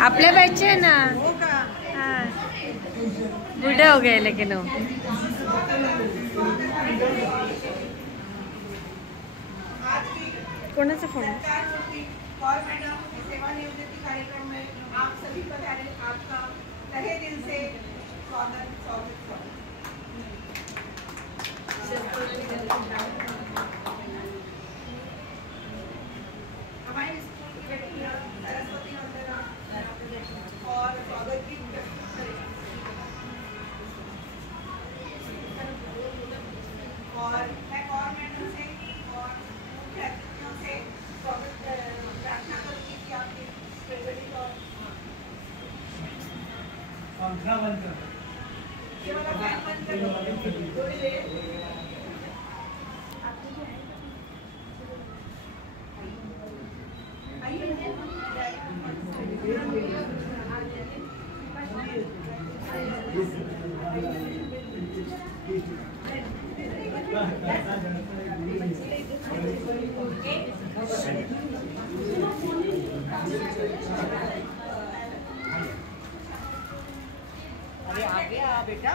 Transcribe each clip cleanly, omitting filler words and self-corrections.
आपल्या बॅचचे आहे ना. हाँ बूढ़े हो गए लेकिन वो कोणाचा फोन है? कार्यक्रम में आप सभी पधारे, आपका तहे दिल से स्वागत हमारे स्कूल की बेटियां सरस्वती वंदना और स्वागत की और मैं गवर्नमेंट से और मुख्य अतिथियों से स्वागत प्रार्थना करूंगी कि आपके फेवरेट और पंखा बंद कर ये वाला फैन बंद कर थोड़ी देर अरे आगे आ बेटा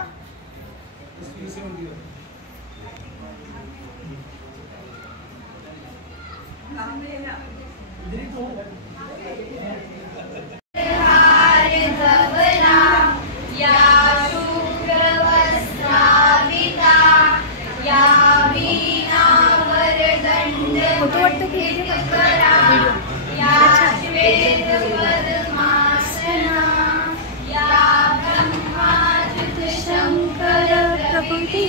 फोटो वाटतं की शंकर प्रभुति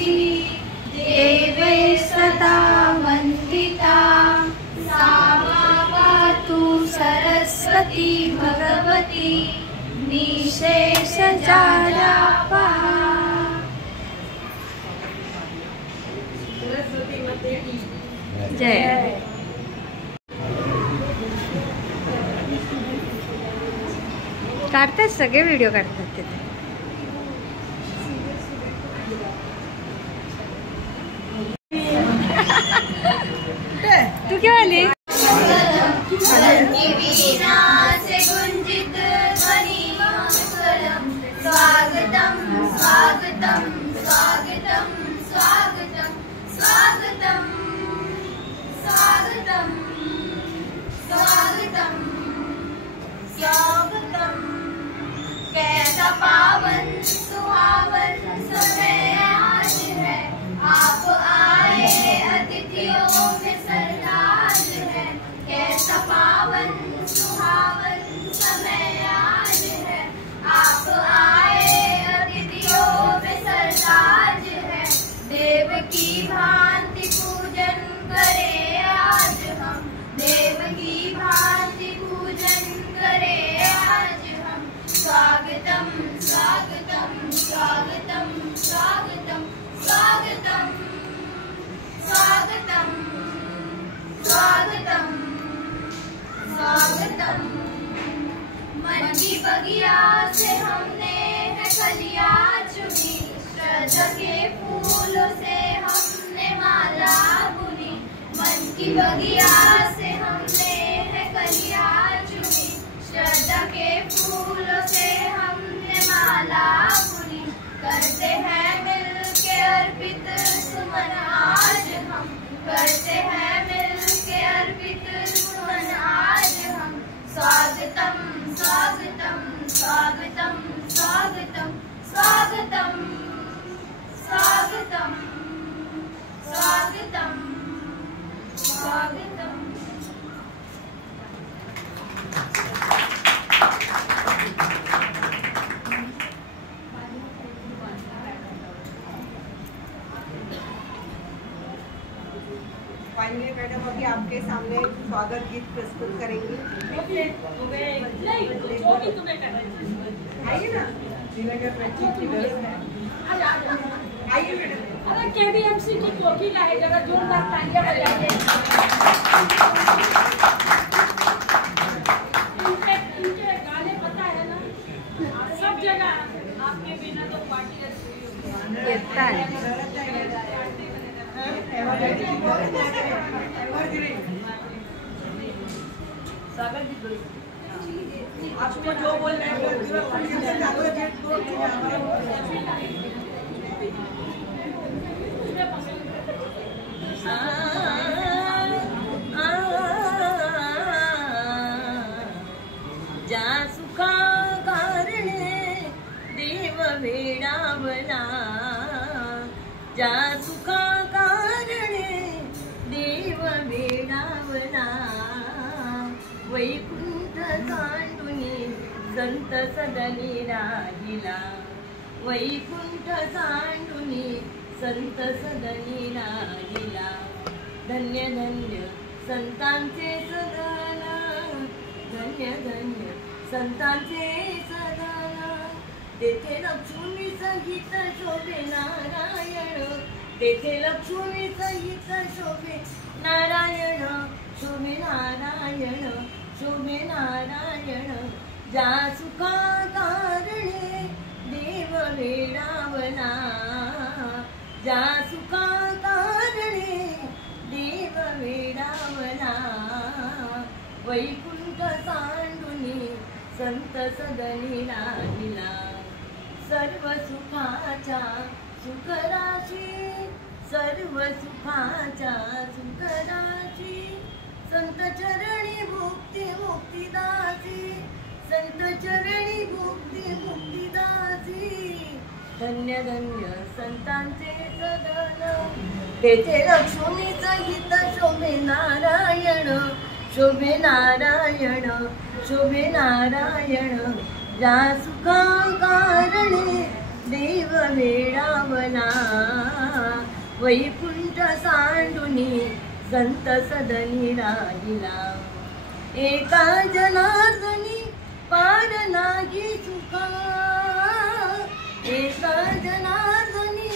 देवे सदा वंदिता सामा पातु सरस्वती भगवती निशेष जाडापा. जय. काढतात सगळे व्हिडिओ काढतात तिथे. तू क्या वाली स्वागतम स्वागतम स्वागतम स्वागतम स्वागतम स्वागतम स्वागतम स्वागतम. कैसा पावन सुहावन समय आज है, आप आए अतिथियों में सरताज है. कैसा पावन सुहावन समय आज है, आप आए अतिथियों में सरताज है. देव की भांति पूजन करे आज हम, देव की भांति पूजन करे आज हम. स्वागतम स्वागतम स्वागतम स्वागतम स्वागतम स्वागतम स्वागतम स्वागतम. मन की बगिया से हमने है कलिया चुनी, श्रद्धा के फूलों से हमने माला बुनी. मन की बगिया से हमने है कलिया चुनी, श्रद्धा के फूलों से हमने माला बुनी. करते हैं मिलके अर्पित सुमन आज हम, करते हैं मिलके अर्पित सुमन आज हम. स्वागतम स्वागतम स्वागतम स्वागतम स्वागतम स्वागतम स्वागतम स्वागतम. फाइनली मैडम अभी आपके सामने स्वागत गीत प्रस्तुत करेंगी. आइए ना, आइए मैडम. अरे केबीएमसी की कोकिल है, जरा जोरदार तालियां बजाइए. कीर्तन आपको जो बोलना है जा सुखा कारणे देव वेडावला, जा सुखा कारणे देव वेडावला, वैकुंठ सांडुनी संत सदनी राहिला, वैकुंठ सांडुनी संत सदनी राहिला, धन्य धन्य संतांचे सदन, धन्य धन्य संतांचे सदन, तेथे लक्ष्मी सहित शोभे नारायण, तेथे लक्ष्मी सहित शोभे नारायण, शोभे नारायण, शोभे नारायण, जा सुखा कारणे देव वेडावला, जा सुखा कारणे देव वेडावला, वैकुंठ सांडुनी संत सदनी राहिला, सर्व सुखाच्या सुखराशी, सर्व सुखाच्या सुखराशी, संत चरणी मुक्ती मुक्तिदासी, संत चरणी मुक्ती मुक्तिदासी, धन्य धन्य संतांचे सदन, तेथे लक्ष्मी सहित शोभे नारायण, शोभे नारायण, शोभे नारायण, जा सुखा कारणे देव वेडावला, वैकुंठ सांडुनी संत सदनी राहिला, एका जनार्दनी पार नाही सुखा, एका जनार्दनी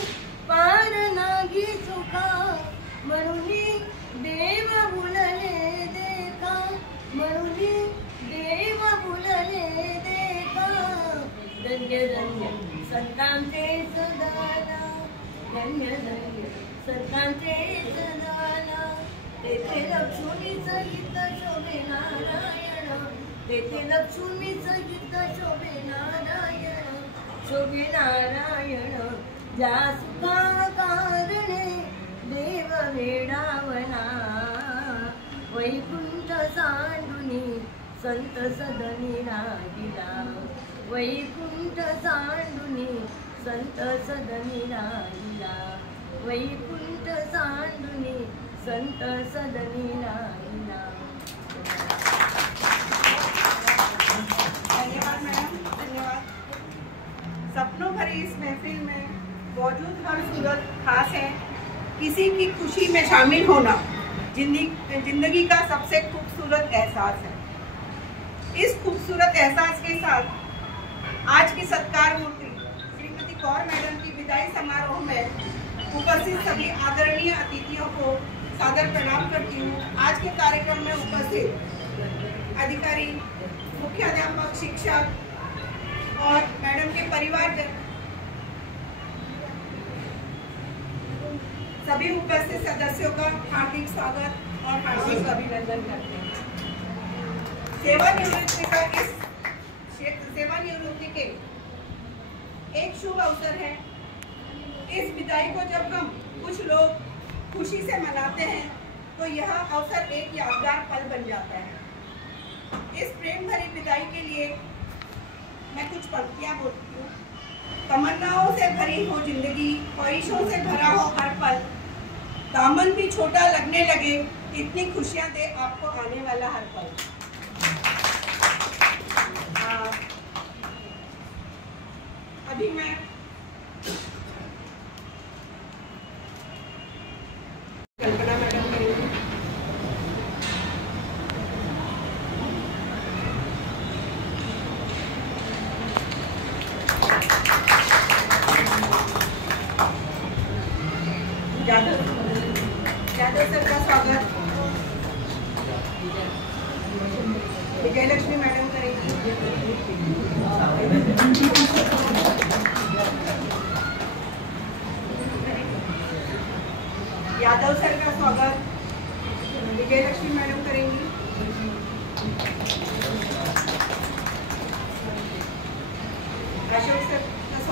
पार नाही सुखा, म्हणून देव बोलले देखा, म्हणून देव बोलले देखा, धन्य धन्य संतांचे सदन, धन्य धन्य संतांचे सदन, तेथे लक्ष्मी सहित शोभे नारायण, तेथे लक्ष्मी सहित शोभे नारायण, शोभे नारायण, जा सुखा कारणे देव वेडावला, वैकुंठ सांडुनी संत सदनी राहिला, वैकुंठ सांडुनी संत सदनी राहिला, वैकुंठ सांडुनी संत सदनी राहिला. धन्यवाद मैडम, धन्यवाद. सपनों भरी इस महफिल में मौजूद हर सूरत खास है. किसी की खुशी में शामिल होना जिंदगी का सबसे खूबसूरत एहसास है. इस खूबसूरत एहसास के साथ आज की सत्कार मूर्ति श्रीमती कौर मैडम की विदाई समारोह में उपस्थित सभी आदरणीय अतिथियों को सादर प्रणाम करती हूँ. आज के कार्यक्रम में उपस्थित अधिकारी, मुख्याध्यापक, शिक्षक और मैडम के परिवार, सभी उपस्थित सदस्यों का हार्दिक स्वागत और हार्दिक अभिनंदन करते हैं. सेवानिवृत्ति के एक शुभ अवसर है. इस विदाई को जब हम कुछ लोग खुशी से मनाते हैं तो यह अवसर एक यादगार पल बन जाता है. इस प्रेम भरी विदाई के लिए मैं कुछ पंक्तियां बोलती हूँ. तमन्नाओं से भरी हो जिंदगी, ख्वाहिशों से भरा हो हर पल, दामन भी छोटा लगने लगे, इतनी खुशियां दे आपको आने वाला हर पल. अभी मैं कल्पना मैडम करेंगी. यादव सर का स्वागत विजयलक्ष्मी मैडम करेंगी.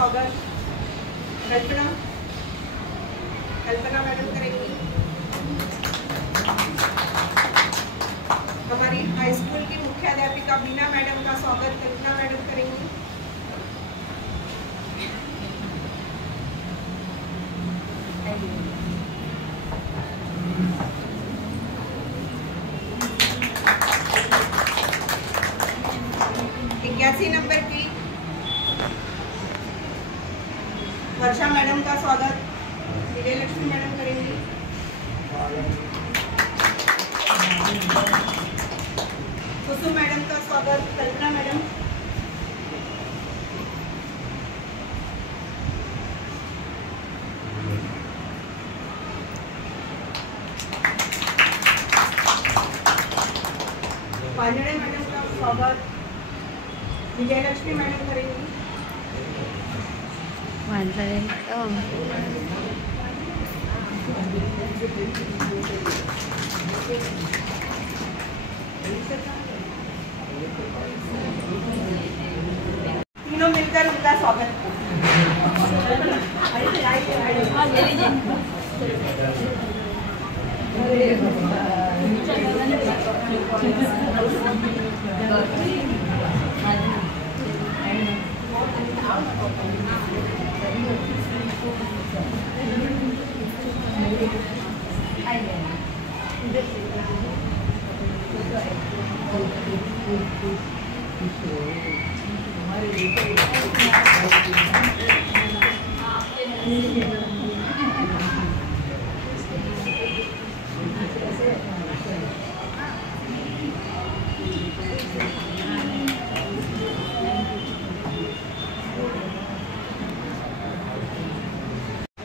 स्वागत कल्पना मैडम करेंगी। हमारी हाई स्कूल की मुख्याध्यापिका बीना मैडम का स्वागत कल्पना मैडम करेंगी। नंबर की वर्षा मैडम का स्वागत विजय लक्ष्मी मैडम करेंगी। कुसुम मैडम का स्वागत कल्पना मैडम। पांजड़े मैडम का स्वागत विजयलक्ष्मी मैडम करेंगी। तीनों मिलकर उनका स्वागत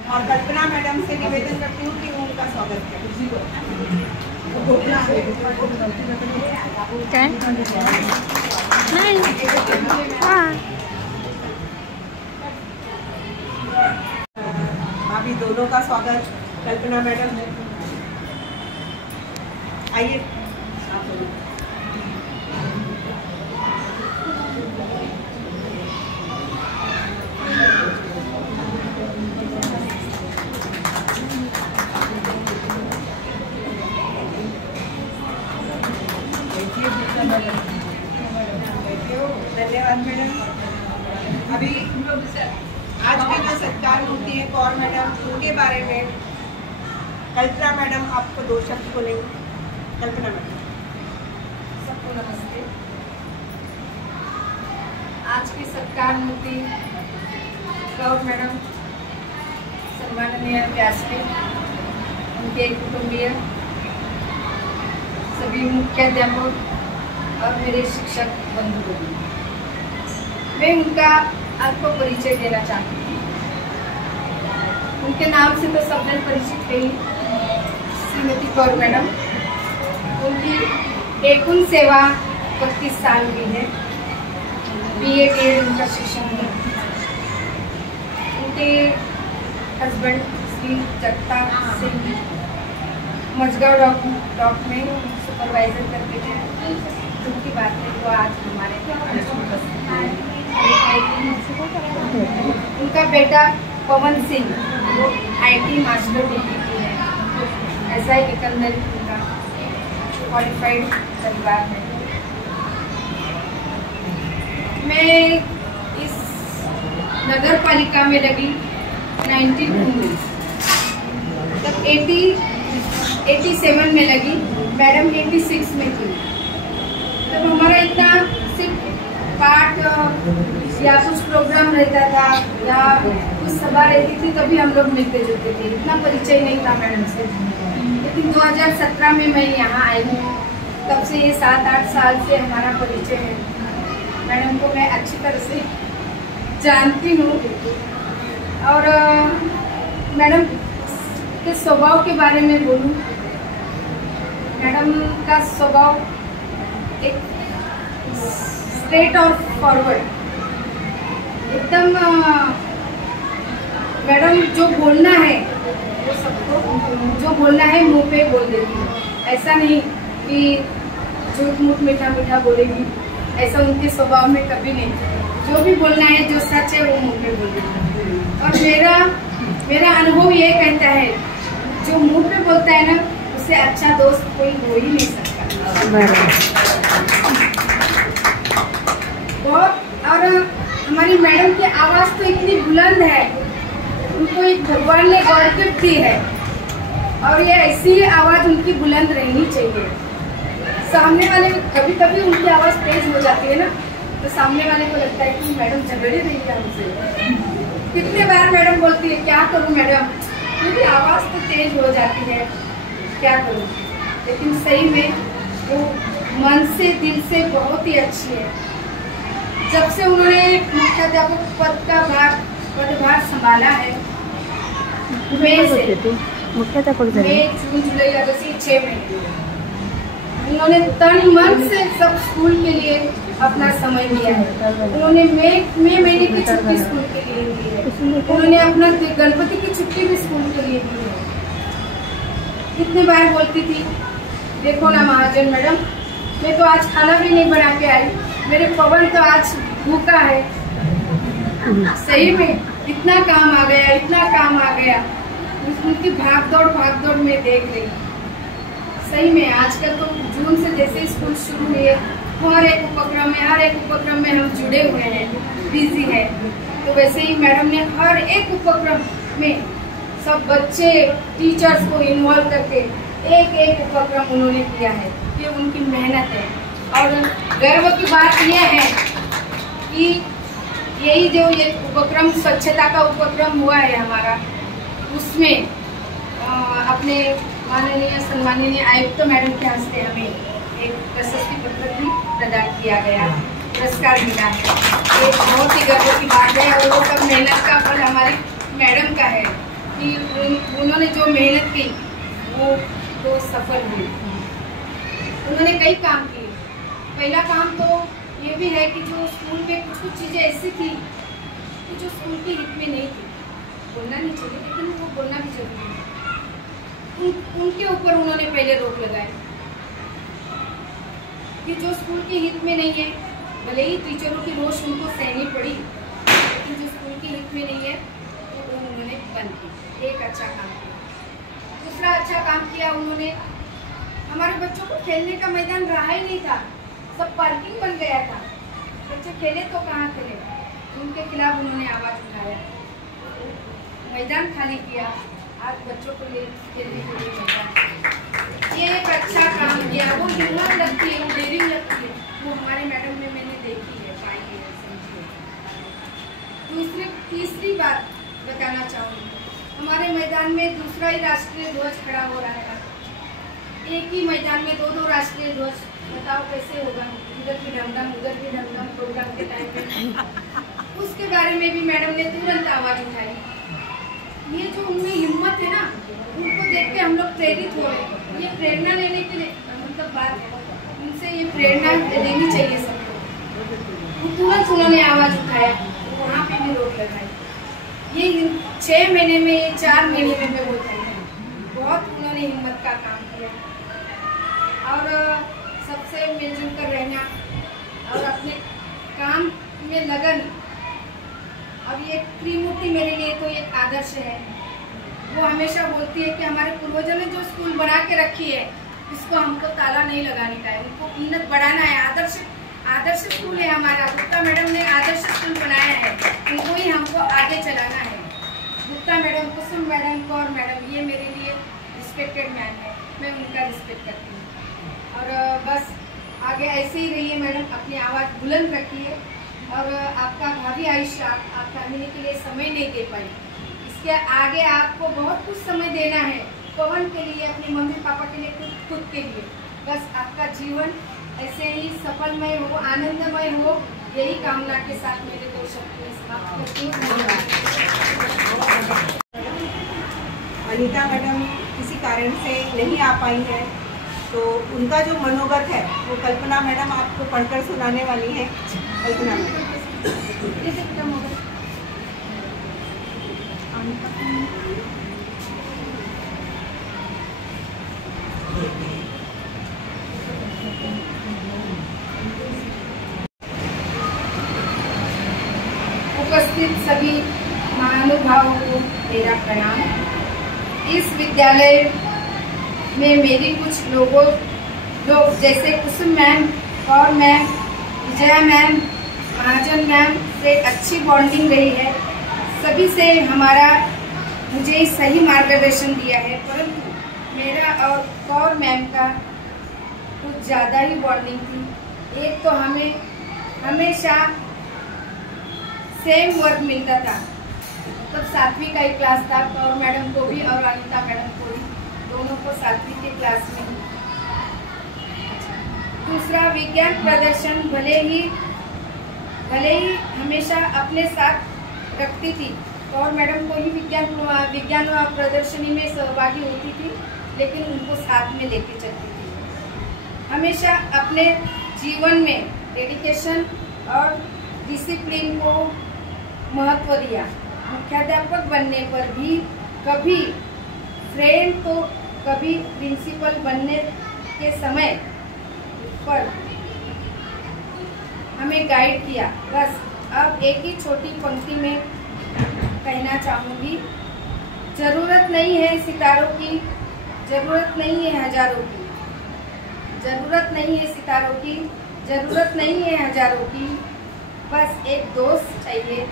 और कल्पना मैडम से निवेदन करती हूँ कि वो उनका स्वागत करें। भाभी दोनों का स्वागत कल्पना मैडम है। आइए धन्यवाद मैडम। अभी आज के जो सत्कार मूर्ति है कौर मैडम, उनके बारे में कल्पना मैडम आपको दो शब्द बोलेंगे। कल्पना मैडम। सबको नमस्ते। आज की सत्कार मूर्ति कौर मैडम सम्माननीय व्यासपीठ, उनके कुटुंबीय, सभी मुख्याध्यापक और मेरे शिक्षक बंधु, मैं उनका आपको परिचय देना चाहती हूँ। उनके नाम से तो सब जन परिचित है ही, श्रीमती कौर मैडम। उनकी एकूण सेवा 25 साल की है। BA BEd उनका शिक्षण है। उनके हस्बैंड श्री जगताप सिंह मजगांव डॉक में सुपरवाइजर करते थे। उनकी बात है वो आज हमारे उनका बेटा पवन सिंह वो IT मास्टर डिग्री की है। ऐसा ही एकंदर उनका क्वालिफाइड परिवार है। मैं इस नगर पालिका में लगी 19 तब 87 में लगी, मैडम 86 में थी। तब हमारा इतना सिर्फ पाठ या कुछ प्रोग्राम रहता था या कुछ सभा रहती थी तभी हम लोग मिलते जुलते थे, इतना परिचय नहीं था मैडम से। लेकिन 2017 में मैं यहाँ आई हूँ, तब से ये 7-8 साल से हमारा परिचय है। मैडम को मैं अच्छी तरह से जानती हूँ और मैडम के स्वभाव के बारे में बोलूँ, मैडम का स्वभाव एक स्ट्रेट और फॉरवर्ड, एकदम मैडम जो बोलना है वो सबको जो बोलना है मुंह पे बोल देती है। ऐसा नहीं कि झूठ मूठ मीठा मीठा बोलेगी, ऐसा उनके स्वभाव में कभी नहीं। जो भी बोलना है, जो सच है वो मुंह पे बोलना। और मेरा अनुभव ये कहता है, जो मुंह पे बोलता है ना, उससे अच्छा दोस्त कोई हो ही नहीं सकता। बहुत। और हमारी मैडम की आवाज तो इतनी बुलंद है, उनको एक भगवान ने गॉड गिफ्ट दी है, और ये ऐसी आवाज उनकी बुलंद रहनी चाहिए। सामने वाले कभी कभी उनकी आवाज तेज हो जाती है ना, तो सामने वाले को लगता है कि मैडम झगड़े रही है हमसे। कितने बार मैडम बोलती है, क्या करूं मैडम, क्योंकि आवाज तो तेज हो जाती है, क्या करूं। लेकिन सही में वो मन से दिल से बहुत ही अच्छी है। जब से उन्होंने मुख्याध्यापक पदभार संभाला है, मई, जून, जुलाई, अगस्त, 6 महीने उन्होंने तन मन से सब स्कूल के लिए अपना समय दिया है। उन्होंने मई महीने की छुट्टी स्कूल के लिए दी है। उन्होंने अपना गणपति की छुट्टी भी स्कूल के लिए दी है। कितनी बार बोलती थी, देखो ना महाजन मैडम, मैं तो आज खाना भी नहीं बना के आई, मेरे पवन तो आज भूखा है। सही में इतना काम आ गया, इतना काम आ गया, उनकी भाग दौड़ में देख रही। सही में आजकल तो जून से जैसे स्कूल शुरू हुए, हर एक उपक्रम में हम जुड़े हुए हैं, बिजी है। तो वैसे ही मैडम ने हर एक उपक्रम में सब बच्चे, टीचर्स को इन्वॉल्व करके एक उपक्रम उन्होंने किया है। ये उनकी मेहनत है। और गर्व की बात यह है कि यही जो ये उपक्रम, स्वच्छता का उपक्रम हुआ है हमारा, उसमें अपने माननीय सम्माननीय आयुक्त मैडम के हस्ते हमें एक प्रशस्ति पत्र भी प्रदान किया गया, पुरस्कार मिला है। ये बहुत ही गर्व की बात है। और वो सब मेहनत का फल हमारी मैडम का है कि उन्होंने जो मेहनत की वो तो सफल हुई। उन्होंने कई काम किए। पहला काम तो ये भी है कि जो स्कूल में कुछ चीज़ें ऐसी थी कि जो स्कूल के हित में नहीं थी, बोलना नहीं चाहिए लेकिन वो बोलना भी जरूरी है, उनके ऊपर उन्होंने पहले रोक लगाई कि जो स्कूल के हित में नहीं है, भले ही टीचरों की रोष उनको सहनी पड़ी, लेकिन जो स्कूल के हित में नहीं है तो वो उन्होंने बंद की। एक अच्छा काम किया। दूसरा अच्छा काम किया उन्होंने, हमारे बच्चों को खेलने का मैदान रहा ही नहीं था, सब पार्किंग बन गया था। बच्चे खेले तो कहाँ खेले, उनके खिलाफ उन्होंने आवाज उठाया, मैदान खाली किया, आज बच्चों को ले खेलने के लिए मैदान। ये एक अच्छा काम किया। वो हिम्मत लगती है, वो डेयरिंग लगती है, वो हमारे मैडम में मैंने देखी है, पाई है, समझी है। तीसरी बात बताना चाहूँगी, हमारे मैदान में दूसरा ही राष्ट्रीय ध्वज खड़ा हो रहा है। एक ही मैदान में दो राष्ट्रीय ध्वज, बताओ कैसे होगा। इधर भी ढमढम, उधर भी ढमढम, प्रोग्राम के टाइम पे। उसके बारे में भी मैडम ने तुरंत आवाज उठाई। ये जो उनमें हिम्मत है ना, उनको देख के हम लोग प्रेरित हो रहे हैं। ये प्रेरणा लेने के लिए मतलब बात है, उनसे ये प्रेरणा लेनी चाहिए सबको। तुरंत उन्होंने आवाज उठाया, वहाँ पे भी रोक लगाई। ये 6 महीने में, 4 महीने में मैं बोलती हूँ, बहुत उन्होंने हिम्मत का काम किया। और सबसे मिलजुल कर रहना और अपने काम में लगन। अब ये त्रिमूर्ति मेरे लिए तो एक आदर्श है। वो हमेशा बोलती है कि हमारे पूर्वजों ने जो स्कूल बना के रखी है, इसको हमको ताला नहीं लगाने का है, उनको उन्नत बढ़ाना है। आदर्श स्कूल है हमारा, गुप्ता मैडम ने आदर्श स्कूल बनाया है, उनको ही हमको आगे चलाना है। गुप्ता मैडम, कुसुम मैडम, कौर मैडम, ये मेरे लिए रिस्पेक्टेड मैम है, मैं उनका रिस्पेक्ट करती हूँ। और बस आगे ऐसे ही रहिए मैडम, अपनी आवाज़ बुलंद रखिए। और आपका भावी आयुष्य आप फैमिली के लिए समय नहीं दे पाई, इसके आगे आपको बहुत कुछ समय देना है, पवन के लिए, अपने मम्मी पापा के लिए, खुद के लिए। बस आपका जीवन ऐसे ही सफलमय हो, आनंदमय हो, यही कामना के साथ मेरे 2 शब्द में समाप्त करती हूँ। अनीता मैडम किसी कारण से नहीं आ पाई है, तो उनका जो मनोगत है वो कल्पना मैडम आपको पढ़कर सुनाने वाली है। कल्पना मैडम। उपस्थित सभी महानुभावों को मेरा प्रणाम। इस विद्यालय में मेरी कुछ लोग जैसे कुसुम मैम और मैम, विजया मैम, महाजन मैम से अच्छी बॉन्डिंग रही है। सभी से मुझे सही मार्गदर्शन दिया है, परंतु मेरा और कौर मैम का कुछ ज़्यादा ही बॉन्डिंग थी। एक तो हमें हमेशा सेम वर्क मिलता था। तब 7वीं का ही क्लास था, कौर मैडम को भी और अनिता मैडम को भी, दोनों को 7वीं के क्लास में। दूसरा, विज्ञान प्रदर्शन भले ही हमेशा अपने साथ रखती थी। कौर मैडम को ही विज्ञान प्रदर्शनी में सहभागी होती थी, लेकिन उनको साथ में लेके चलती थी। हमेशा अपने जीवन में डेडिकेशन और डिसिप्लिन को महत्व दिया। मुख्याध्यापक बनने पर भी कभी फ्रेंड तो कभी प्रिंसिपल बनने के समय पर हमें गाइड किया। बस अब एक ही छोटी पंक्ति में कहना चाहूँगी, जरूरत नहीं है सितारों की, जरूरत नहीं है हजारों की, जरूरत नहीं है सितारों की, जरूरत नहीं है हजारों की, बस एक दोस्त चाहिए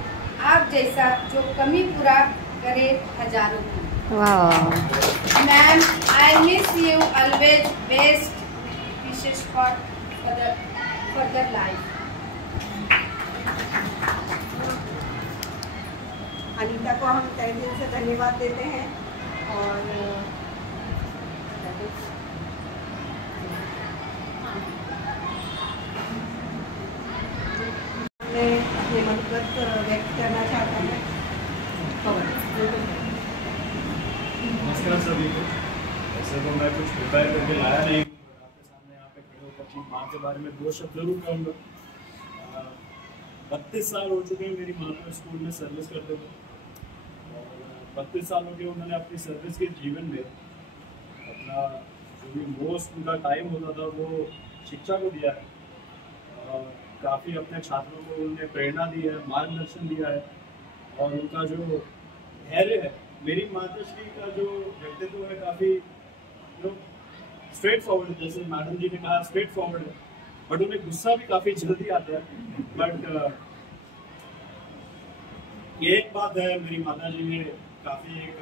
आप जैसा जो कमी पूरा करे हजारों की। वाह ma'am, I miss you always, best wishes for further life. Anita को हम तहे दिल से धन्यवाद देते हैं और मैं अपने मनोगत व्यक्त करना चाहता हूँ। नमस्कार सभी को। वैसे तो मैं कुछ प्रिपेयर करके लाया नहीं, आपके सामने यहाँ पे खड़े होकर अपनी माँ के बारे में 2 शब्द जरूर कहूँगा। 32 साल हो चुके हैं मेरी माँ को स्कूल में सर्विस करते हुए, और 32 सालों के उन्होंने अपनी सर्विस के जीवन में अपना जो भी मोस्ट उनका टाइम होता था वो शिक्षा को दिया है। काफ़ी अपने छात्रों को उन्होंने प्रेरणा दी है, मार्गदर्शन दिया है, और उनका जो धैर्य है, मेरी माताश्री का जो व्यक्तित्व है काफ़ी स्ट्रेट फॉरवर्ड, जैसे मैडम जी ने कहा स्ट्रेट फॉरवर्ड है, बट उन्हें गुस्सा भी काफ़ी जल्दी आता है। बट ये एक बात है, मेरी माता जी ने काफ़ी एक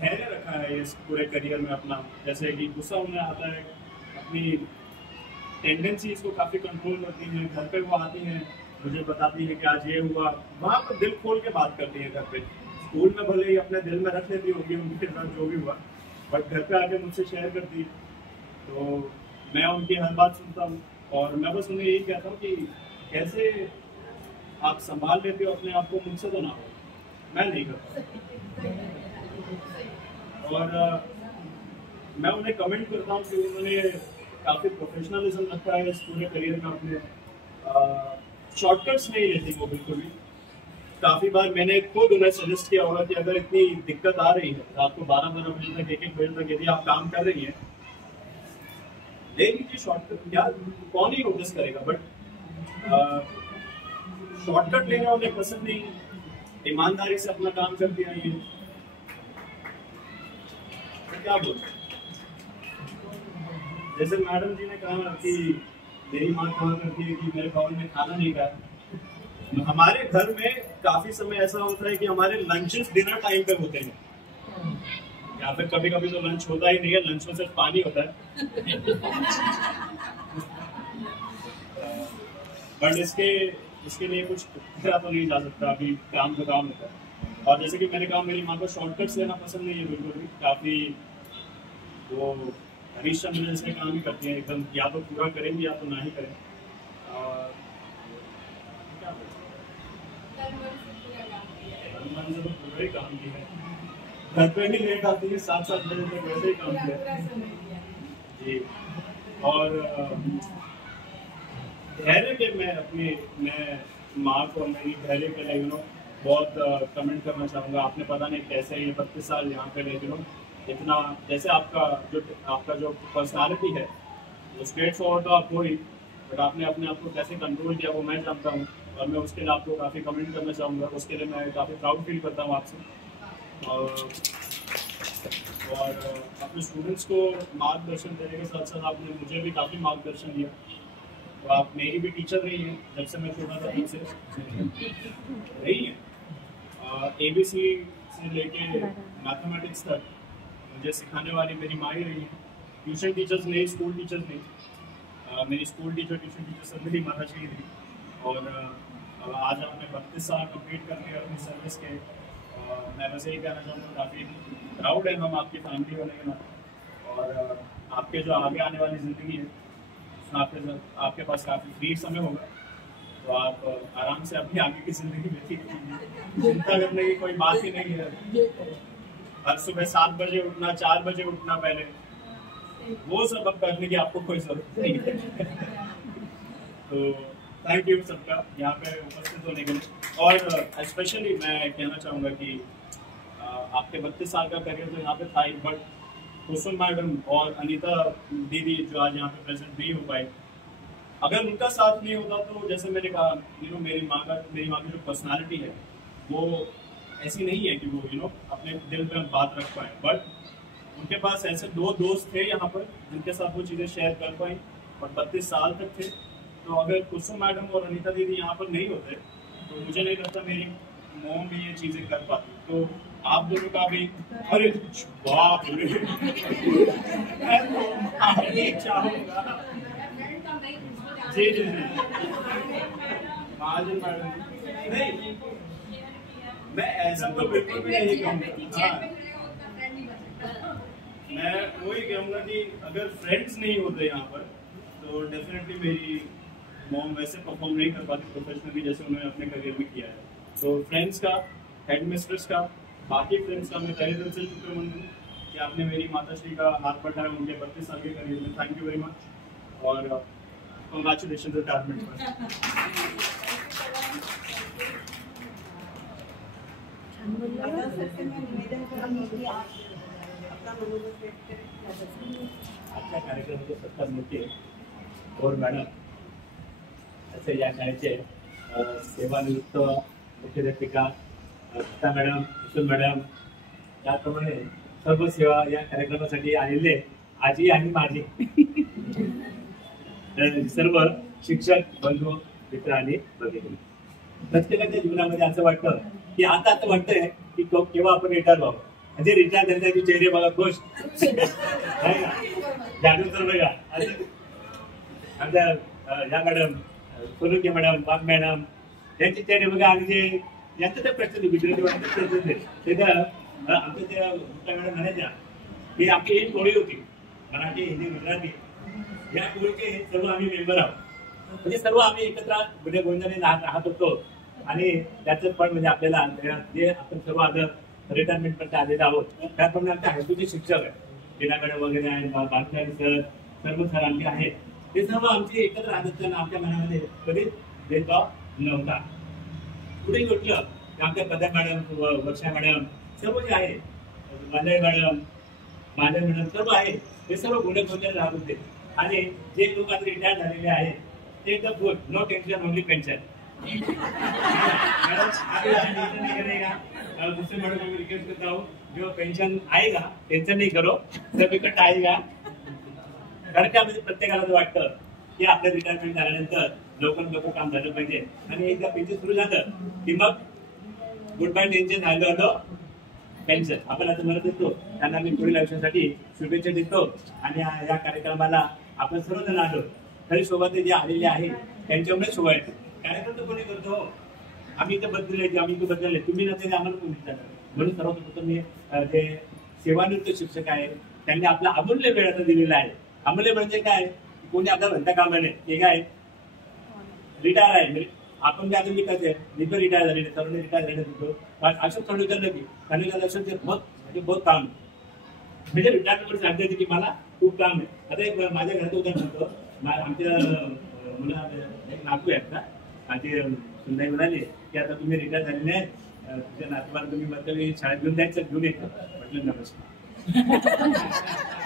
धैर्य रखा है इस पूरे करियर में अपना। जैसे कि गुस्सा उन्हें आता है, अपनी टेंडेंसीज को काफ़ी कंट्रोल करती हैं। घर पे वो आती हैं, मुझे बताती हैं कि आज ये हुआ, वहाँ पर दिल खोल के बात करती हैं। घर पे स्कूल में भले ही अपने दिल में रख लेती होगी उनके साथ जो भी हुआ, बट घर पे आके मुझसे शेयर करती। तो मैं उनकी हर बात सुनता हूँ, और मैं बस उन्हें यही कहता हूँ कि कैसे आप संभाल लेते हो अपने आप को, मुझसे तो ना हो, मैं नहीं करता। और मैं उन्हें कमेंट करता हूँ कि उन्होंने काफ़ी प्रोफेशनलिज्म रखा है इस पूरे करियर का अपने। शॉर्टकट्स नहीं लेती वो बिल्कुल भी। काफ़ी बार मैंने खुद उन्हें सजेस्ट किया होगा कि अगर इतनी दिक्कत आ रही है, रात को 12-12 बजे तक, 1-1 बजे तक यदि आप काम कर रही हैं, ले लीजिए शॉर्टकट। यार कौन ही नोटिस करेगा, बट शॉर्टकट लेना उन्हें पसंद नहीं है। ईमानदारी से अपना काम करती रहिए। तो क्या बोलते, जैसे मैडम जी ने कहा कि मेरी माँ कहा करती है कि मेरे बाउल में खाना नहीं खाया। हमारे घर में काफी समय ऐसा होता है कि हमारे लंचेस डिनर टाइम पे होते हैं, या फिर कभी कभी तो लंच होता ही नहीं है, लंच में सिर्फ पानी होता है। बट इसके लिए कुछ करा तो नहीं जा सकता, अभी काम तो काम होता है। और जैसे कि मैंने कहा, मेरी माँ को शॉर्टकट्स लेना पसंद नहीं है बिल्कुल भी। काफी वो हरीश चंद्र जैसे काम ही करती हैं एकदम, या तो पूरा करेंगे या तो ना ही करें। और क्या से तो पूरा ही काम किया है, घर पे भी लेट आती है, 7-7 बजे तक वैसे ही काम किया जी। और धैर्य के मैं माँ को मेरी धैर्य के लिए बहुत कमेंट करना चाहूँगा। आपने पता नहीं कैसे ये 32 साल यहाँ पे रहे, इतना जैसे आपका जो पर्सनालिटी है वो स्ट्रेट फॉरवर्ड तो आप हो ही, बट आपने अपने आप को कैसे कंट्रोल किया वो मैं जानता हूँ, और मैं उसके लिए आपको काफ़ी कमेंट करना चाहूँगा। उसके लिए मैं काफ़ी प्राउड फील करता हूँ आपसे। और अपने स्टूडेंट्स को मार्गदर्शन देने के साथ साथ आपने मुझे भी काफ़ी मार्गदर्शन दिया। तो आप मेरी भी टीचर रही हैं जब से मैं छोटा था, तब से रही हैं। ABC से लेके मैथमेटिक्स तक मुझे सिखाने वाली मेरी माँ ही रही है। ट्यूशन टीचर्स नहीं, स्कूल टीचर्स नहीं, मेरी स्कूल टीचर, ट्यूशन टीचर सब मेरी माता जी थी। और आज आपने 32 साल कंप्लीट कर लिए अपनी सर्विस के। मैं बस यही कहना चाहूँगा, काफ़ी प्राउड है हम आपकी फैमिली होने के नाते। और आपके जो आगे आने वाली ज़िंदगी है उसमें आपके पास काफ़ी फ्री समय होगा, तो आप आराम से अपनी आगे की ज़िंदगी व्यतीत कीजिए। चिंता करने की कोई बात ही नहीं है। हर सुबह 7 बजे उठना, 4 बजे उठना, पहले वो सब अब करने की आपको कोई जरूरत नहीं है। तो थैंक यू सबका यहाँ पे उपस्थित होने के लिए। और स्पेशली मैं कहना चाहूँगा कि आपके 32 साल का करियर तो यहाँ पे था ही, बट कुसुम मैडम और अनीता दीदी जो आज यहाँ पे प्रेजेंट नहीं हो पाए, अगर उनका साथ नहीं होता तो जैसे मैंने कहा, मेरी माँ की जो पर्सनालिटी है वो ऐसी नहीं है कि वो अपने दिल पे बात रख पाए। बट उनके पास ऐसे 2 दोस्त थे यहाँ पर जिनके साथ वो चीज़ें शेयर कर पाई, और 32 साल तक थे। तो अगर कुसुम मैडम और अनीता दीदी यहाँ पर नहीं होते तो मुझे नहीं लगता मेरी मॉम भी ये चीज़ें कर पाती। तो आप दोनों का भी, अरे बाप रे, मैं चाहूँगा जी महाजन मैडम, नहीं मैं ऐसा तो बिल्कुल भी नहीं कहूँगा। मैं वही कहूँगा कि अगर फ्रेंड्स नहीं होते यहाँ पर तो डेफिनेटली मेरी मॉम वैसे परफॉर्म नहीं कर पाती प्रोफेशनली जैसे उन्होंने अपने करियर में किया है। तो फ्रेंड्स का, हेड मिस्ट्रेस का, बाकी फ्रेंड्स का मैं तहे दिल से शुक्रमंद हूँ कि आपने मेरी माताश्री का हाथ बढ़ाया उनके 32 साल के करियर में। थैंक यू वेरी मच, और कॉन्ग्रेचुलेशन रिटायरमेंट पर। आजच्या कार्यक्रमाचे सत्कार मुख्य और मॅडम असे या शाळेचे सेवानिवृत्त मुख्याध्यापिका गीता मॅडम, कुसुम मॅडम, त्याप्रमाणे सर्व सेवा या कार्यक्रमासाठी आलेले आजी आणि माझी सर्व शिक्षक बंधू मित्र आणि भगिनी, प्रत्येकाच्या जीवनामध्ये असं वाटतं की आता असं वाटतंय की केव्हा आपण रिटायर व्हावं. म्हणजे रिटायर झाल्याचे चेहरे बघा खुश जाणून तर बघा असं आमच्या या मॅडम, सोलंके मॅडम, वाघ मॅडम यांचे चेहरे बघा. आणि जे यांचं ते प्रश्न गुजराती वाटत आमच्या त्या मॅडम म्हणायच्या की आपली एक टोळी होती, मराठी, हिंदी, गुजराती, या टोळीचे सर्व आम्ही मेंबर आहोत. म्हणजे सर्व आम्ही एकत्र म्हणजे गोंधळाने राहत होतो. आणि त्याचं पण म्हणजे आपल्याला जे आपण सर्व आता रिटायरमेंट पर्यंत आलेलो आहोत त्याप्रमाणे आमच्या हायस्कूलचे शिक्षक आहेत, लीना मॅडम वगैरे आहेत, बालसाहेब सर, सर्व सर आमचे आहेत, ते सर्व आमचे एकत्र राहत असताना आमच्या मनामध्ये कधीच भेदभाव नव्हता. पुढे म्हटलं आमच्या पद्या मॅडम, वर्षा मॅडम, सर्व जे आहे, मंडळ मॅडम, माधव मॅडम, सर्व आहे, हे सर्व गुन्हे राहत होते. आणि जे लोक आता रिटायर झालेले आहेत ते एकदम good, no tension, only pension. Madam दूसरे मैडम को रिक्वेस्ट करता हूँ, जो पेंशन आएगा टेंशन नहीं करो, सब इकट्ठा आएगा. कारण त्यामध्ये प्रत्येकाला असं वाटतं की आपलं रिटायरमेंट झाल्यानंतर लवकर काम झालं पाहिजे. आणि एकदा पेन्शन सुरू झालं की मग गुड बाय टेन्शन झालं पेन्शन आपण असं म्हणत असतो. त्यांना मी पुढील आयुष्यासाठी शुभेच्छा देतो. आणि या कार्यक्रमाला आपण सर्वजण आलो, खरी सोबत जे आलेले आहेत त्यांच्यामुळे शोभा येते. कार्यक्रम तर कोणी करतो, आम्ही इथं बदलले, आम्ही इथं बदलले, तुम्ही नसेल आम्हाला कोणी विचारलं. म्हणून सर्वप्रथम मी जे सेवानिवृत्त शिक्षक आहे त्यांनी आपला अमूल्य वेळ आता दिलेला आहे. अमूल्य म्हणजे काय, कोणी आपल्याला म्हणता कामा नये, ते काय रिटायर आहे. आपण काय मी कसं मी पण रिटायर झालेले, सर्वांनी रिटायर झाले होतो. अशोक खांडेकर की त्यांनी लक्षात बहुत काम म्हणजे रिटायरमेंट सांगता येते की मला खूप काम आहे. आता एक माझ्या घरात उदाहरण होतं, आमच्या मुला एक नातू आहेत ना, माझी सुंदर म्हणाले की आता तुम्ही रिटायर झालेले आहे, तुझ्या नातवाला तुम्ही म्हटलं शाळेत घेऊन जायचं, घेऊन येतो. म्हटलं नमस्कार,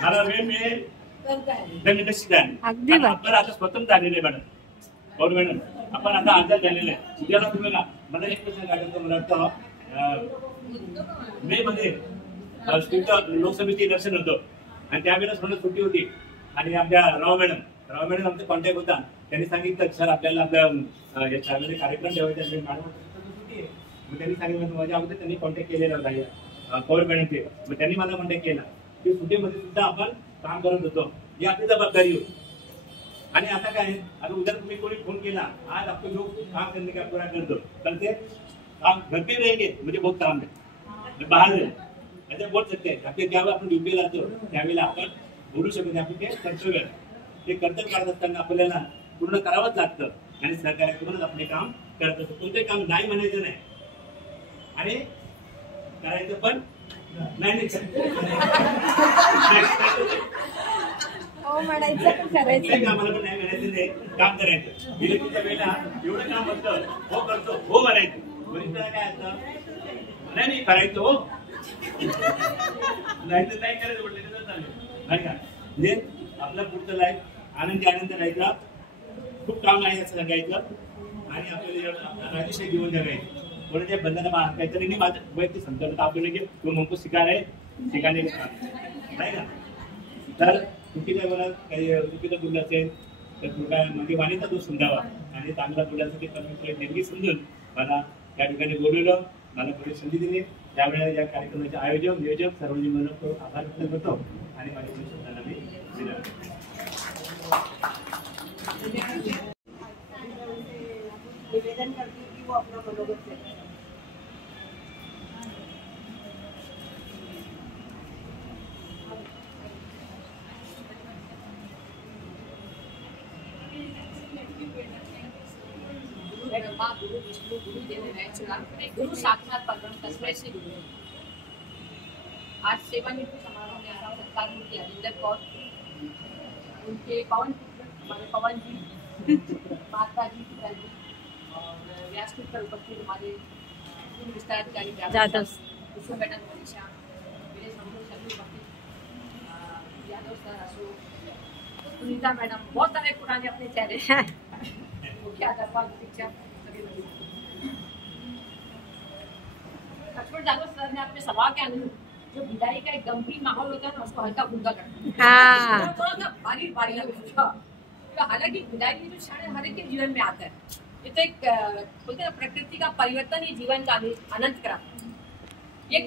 मला वेळ मिळेल तर मी कशी जाईल. आपण आता स्वतंत्र आलेले मॅडम, और मॅडम आपण आता आजाद झालेलं आहे. उद्याला तुम्ही ना मला एक प्रश्न काढतो. मला वाटतं मे मध्ये लोकसभेचे इलेक्शन होतं आणि त्यावेळेला थोडं सुट्टी होती आणि आपल्या राव मॅडम आमचा कॉन्टॅक्ट होता. त्यांनी सांगितलं सर आपल्याला आपल्या या शाळेमध्ये कार्यक्रम ठेवायचा आहे. मग त्यांनी सांगितलं माझ्या अगोदर त्यांनी कॉन्टॅक्ट केलेला होता पवार मॅडमचे. मग त्यांनी मला कॉन्टॅक्ट केला की सुट्टीमध्ये सुद्धा आपण काम करत होतो. ही आपली जबाबदारी होती. आणि आता काय आता उद्या तुम्ही कोणी फोन केला आज आपण लोग काम करने का पूरा कर दो कल से काम घर पे रहेंगे मुझे बहुत काम है बाहर है ऐसे बोल सकते हैं. आपले ज्यावेळेला आपण ड्युटीला जातो त्यावेळेला आपण बोलू शकत आपण ते कर्तव्य ते कर्तव्य करत असताना आपल्याला पूर्ण करावंच लागतं आणि सहकार्य करूनच आपले काम करत असतो. कोणते काम नाही म्हणायचं नाही आणि करायचं पण नाही. हो म्हणायचं पण करायचं. कामाला पण नाही म्हणायचं नाही काम करायचं. इलेक्ट्रिकच्या वेळेला एवढं काम असतं हो करतो हो म्हणायचं. वरिष्ठाला काय असतं नाही करायचं हो नाही तर नाही करायचं म्हटलं तर चालेल नाही का. म्हणजे आपलं पुढचं लाईफ आनंदी राहायचा. खूप काम आहे असं सांगायचं आणि आपल्याला राजेशाही जीवन जगायचं. थोडं त्या बंधना काहीतरी नाही माझं वैयक्तिक संकल्प आपल्याला की तो हमको सिखाने नाही का. तर चुकीच्या बोलात काही चुकीचं बोललं असेल तर तुला म्हणजे वाणीचा दोष समजावा आणि चांगला बोलण्यासाठी परमेश्वर नेमकी समजून मला या ठिकाणी बोलवलं. मला पुढे संधी दिली. त्यावेळेला या कार्यक्रमाचे आयोजक नियोजक सर्वांनी मला आभार व्यक्त करतो आणि माझ्या शब्दांना मी निवेदन करती हूँ कि वो अपना मनोगत से ब्रह्मा गुरु विष्णु गुरुदेव महेश्वरा गुरु साक्षात परब्रह्म तस्मै श्री गुरु. आज सेवानिवृत्ति समारोह में आराम सत्कार की अरिंदर कौर उनके पवन पुत्र हमारे पवन जी माता जी पिता जी और व्यासपीठ पर उपस्थित हमारे विस्तार अधिकारी जादव कुसुम मैडम मनीषा मेरे समूह सभी उपस्थित यादव सर अशोक सुनीता मैडम बहुत सारे पुराने अपने चेहरे मुख्य शिक्षक लक्ष्मण जादव सर ने अपने सभा के अनुरूप जो विदाई का एक गंभीर माहौल होता है ना उसको हल्का फुल्का करना है. थोड़ा सा भारी लगता है. हालांकि विदाई की जो क्षण है हर एक के जीवन में आता है. ये तो एक बोलते हैं प्रकृति का परिवर्तन ही जीवन का अनंत कराता है. ये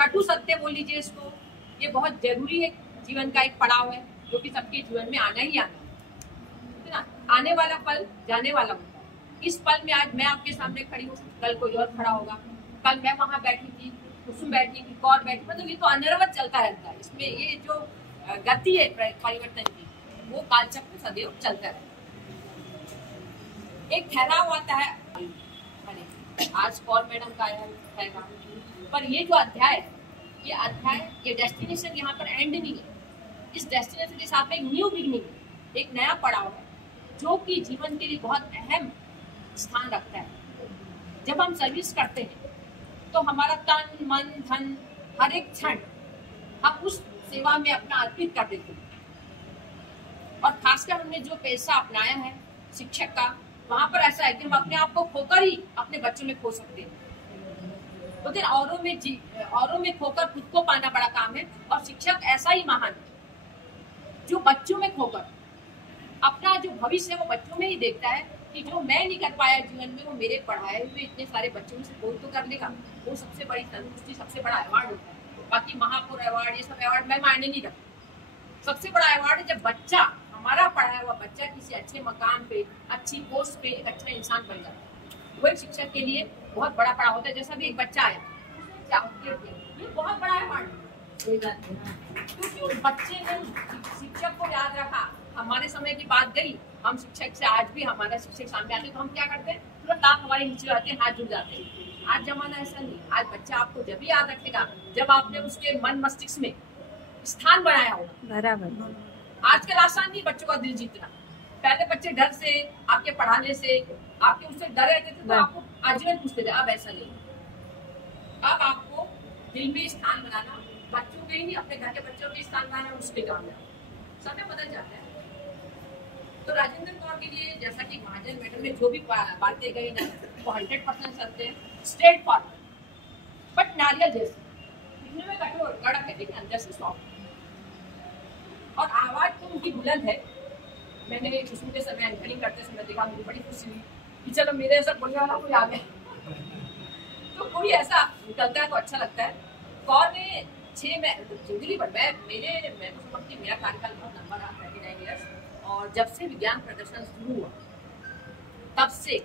कटु सत्य बोल लीजिए इसको. ये बहुत जरूरी है जीवन का एक पड़ाव है जो कि सबके जीवन में आना ही आना है ना. आने वाला पल जाने वाला होता है. इस पल में आज मैं आपके सामने खड़ी हूँ कल कोई और खड़ा होगा. कल मैं वहां बैठी थी कुसुम बैठी थी कौर बैठी. मतलब ये तो अनिर्वत चलता रहता है. इसमें ये जो गति है परिवर्तन की वो कालचक्र सदैव चलता है. एक ठहराव आता है. आज कौर मैडम का आया ठहराव. पर ये जो अध्याय ये डेस्टिनेशन यहाँ पर एंड नहीं है. इस डेस्टिनेशन के साथ में एक न्यू बिगिनिंग है. एक नया पड़ाव है जो कि जीवन के लिए बहुत अहम स्थान रखता है. जब हम सर्विस करते हैं तो हमारा तन मन धन हर एक क्षण हम उस सेवा में अपना अर्पित कर देते हैं. और खासकर हमने जो पेशा अपनाया है शिक्षक का वहां पर ऐसा है कि हम अपने आप को खोकर ही अपने बच्चों में खो सकते हैं. लेकिन औरों में खोकर खुद को पाना बड़ा काम है. और शिक्षक ऐसा ही महान है जो बच्चों में खोकर अपना जो भविष्य है वो बच्चों में ही देखता है कि जो मैं नहीं कर पाया जीवन में वो मेरे पढ़ाए हुए इतने सारे बच्चों में से कोई तो कर लेगा. वो सबसे बड़ी संतुष्टि सबसे बड़ा अवार्ड होता है. बाकी महापुर अवार्ड ये सब अवार्ड मैं मायने नहीं रखता. सबसे बड़ा अवार्ड है जब बच्चा हमारा पढ़ाया हुआ बच्चा किसी अच्छे मकाम पे अच्छी पोस्ट पे एक अच्छा इंसान बन जाता है. वो एक शिक्षक के लिए बहुत बड़ा पड़ा होता है. जैसा भी एक बच्चा आया ये बहुत बड़ा अवार्ड क्योंकि उस बच्चे ने शिक्षक को याद रखा. हमारे समय की बात गई हम शिक्षक से आज भी हमारा शिक्षक सामने आते तो हम क्या करते हैं तुरंत आप हमारे नीचे आते हैं हाथ जुड़ जाते हैं. आज जमाना ऐसा नहीं. आज बच्चा आपको जब भी याद रखेगा जब आपने उसके मन मस्तिष्क में स्थान बनाया होगा. बराबर. आजकल आसान नहीं बच्चों का दिल जीतना. पहले बच्चे डर से आपके पढ़ाने से आपके उससे डर रहते थे तो आपको आजीवन पूछते थे. अब ऐसा नहीं. अब आपको दिल में स्थान बनाना बच्चों के ही नहीं अपने घर के बच्चों के स्थान बनाना उसके काम है. समय बदल जाता है. तो राजेंद्र कौर के लिए जैसा कि महाजन मैडम ने जो भी बातें कही ना वो 100% सत्य है, स्ट्रेट फॉरवर्ड बट नारियल जैसे दिखने में कठोर कड़क है लेकिन अंदर से सॉफ्ट। और आवाज तो उनकी बुलंद है। मैंने खुशबू के समय एंकरिंग करते समय देखा, मुझे बड़ी खुशी हुई कि चलो मेरे ऐसा बोलने वाला कोई आ गया। तो कोई ऐसा निकलता है तो अच्छा लगता है। कौर में 6 में जिंदगी भर मैं तो समझती मेरा कार्यकाल बहुत लंबा रहा, 39 ईयर्स। और जब से विज्ञान प्रदर्शन शुरू हुआ तब से,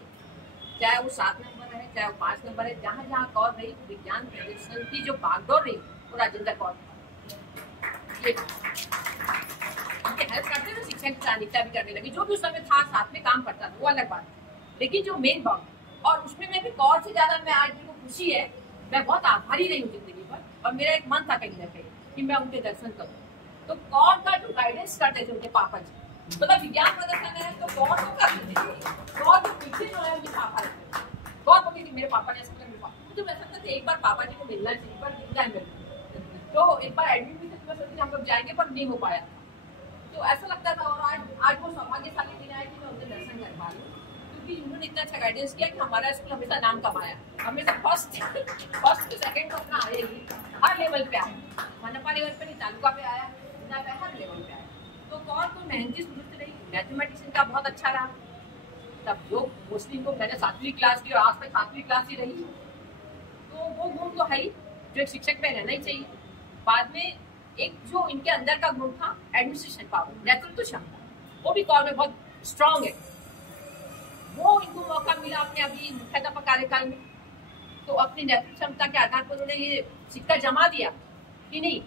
चाहे वो 7 नंबर है चाहे वो 5 नंबर है, जहाँ जहाँ कौर रही विज्ञान प्रदर्शन की जो बागडोर रही वो राजेंद्र कौर हेल्प करते हैं। शिक्षक की अनिता भी करने लगी, जो भी उस समय था साथ में काम करता था वो अलग बात है, लेकिन जो मेन बात और उसमें मैं भी कौर से ज्यादा मैं आज मेरे को खुशी है, मैं बहुत आभारी रही हूँ जिंदगी पर। और मेरा एक मन था कहीं ना कहीं कि मैं उनके दर्शन करूँ। तो कौर का जो गाइडेंस करते थे उनके पापा जी, मतलब विज्ञान प्रदर्शन है तो कौर को करते थे, कौर के पीछे जो है उनके पापा रहते। कौर बोलती थी मेरे पापा ने ऐसा किया, मेरे पापा मुझे ऐसा लगता था एक बार पापा जी को मिलना चाहिए, पर मिल जाए मेरे को। तो एक बार एडमिट भी थे तो मैं सोची हम लोग जाएंगे पर नहीं हो पाया। तो ऐसा लगता था। और आज वो सौभाग्यशाली दिन है कि मैं उनके दर्शन कर पा रही हूँ, क्योंकि उन्होंने इतना अच्छा गाइडेंस किया कि हमारा स्कूल हमेशा नाम कमाया, हमेशा फर्स्ट टू सेकंड तो अपना आएगी, हर लेवल पे आया, मनपा लेवल पे नहीं, तालुका पे आया, जिला पे हर लेवल पे आया। तो कौन तो मेहनती सुनते रही, मैथमेटिशियन का बहुत अच्छा रहा। तब जो मोस्टली को मैंने 7वीं क्लास की और आज तक 7वीं क्लास ही रही, तो वो गुण तो है ही जो एक शिक्षक में रहना ही चाहिए। बाद में एक जो इनके अंदर का गुण था एडमिनिस्ट्रेशन पावर, नेतृत्व क्षमता, वो भी कौर में बहुत स्ट्रांग है। वो इनको मौका मिला अपने अभी मुख्याध्यापक कार्यकाल में, तो अपनी नेतृत्व क्षमता के आधार पर उन्होंने ये सिक्का जमा दिया कि नहीं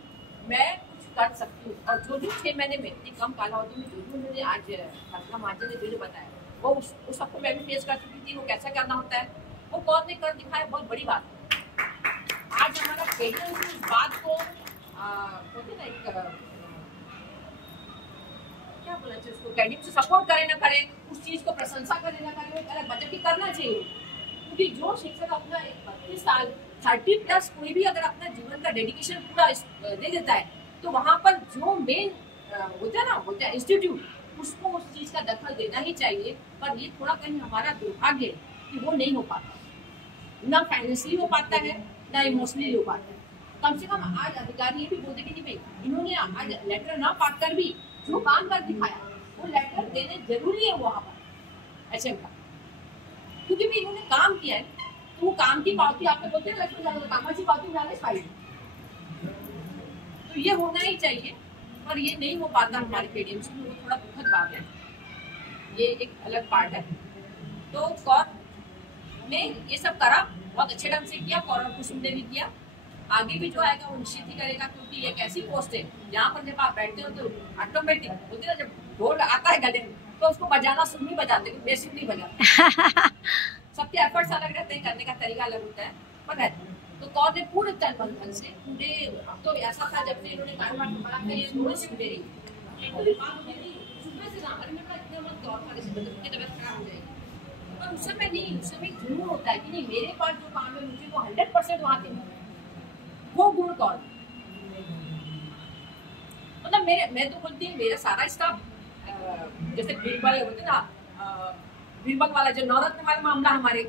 मैं कुछ कर सकती हूँ। और जो 6 महीने में इतनी कम कालावधि में जो उन्होंने आज अपना महाजन ने जो बताया वो उस सबको मैं भी फेस कर चुकी थी, वो कैसा करना होता है वो कौन ने कर दिखाया, बहुत बड़ी बात है। आज हमारा पेरेंट्स उस बात को बोलते ना एक क्या बोलना चाहिए उसको, कैडिंग से सपोर्ट करे ना करे, उस चीज को प्रशंसा करे ना करे, वो अलग बच्चे की करना चाहिए। क्योंकि जो शिक्षक अपना 32 साल 30+ कोई भी अगर अपना जीवन का डेडिकेशन पूरा दे देता है तो वहाँ पर जो मेन होता है इंस्टीट्यूट, उसको उस चीज का दखल देना ही चाहिए। पर ये थोड़ा कहीं हमारा दुर्भाग्य है कि वो नहीं हो पाता, ना फाइनेंशियली हो पाता है ना इमोशनली हो पाता है। कम से कम आज अधिकारी ये भी बोलते कि नहीं भाई इन्होंने आज लेटर ना पाकर भी जो काम कर दिखाया वो लेटर देने जरूरी है वहाँ पर HM का, क्योंकि भी इन्होंने काम किया है तो वो काम की पावती आपने बोलते हैं लक्ष्मी कामाची पावती जाने पाई, तो ये होना ही चाहिए। पर ये नहीं हो पाता हमारे पेरेंट्स में, वो थोड़ा दुखद बात है, ये एक अलग पार्ट है। तो कौर ने ये सब करा, बहुत अच्छे ढंग से किया, कौर और कुसुम ने भी किया, आगे भी जो आएगा वो निश्चित ही करेगा। क्योंकि एक ऐसी पोस्ट है जहाँ पर जब आप बैठते हो तो ऑटोमेटिक बोलते ना, जब ढोल आता है गले में तो उसको बजाना सुन नहीं बजाते, बेसिक नहीं बजाते। सबके एफर्ट्स अलग रहते हैं, करने का तरीका अलग होता है, पर रहता है। तो कौर ने पूरे तन मन धन से पूरे, अब तो ऐसा था जब से इन्होंने कारोबार संभाला था ये दोनों सुबेरी सुबह से ना, अरे मेरा इतना मत कौर था जैसे उनकी तबीयत खराब हो जाएगी, पर उस समय नहीं, उस समय जुनून होता है कि नहीं मेरे पास जो काम है मुझे वो 100% वहाँ देना, वो गुण कौन। मतलब मैं तो बोलती हूँ मेरा सारा स्टाफ जैसे बीरबल होते ना, बीरबल वाला जो नवरत्न वाला मामला हमारे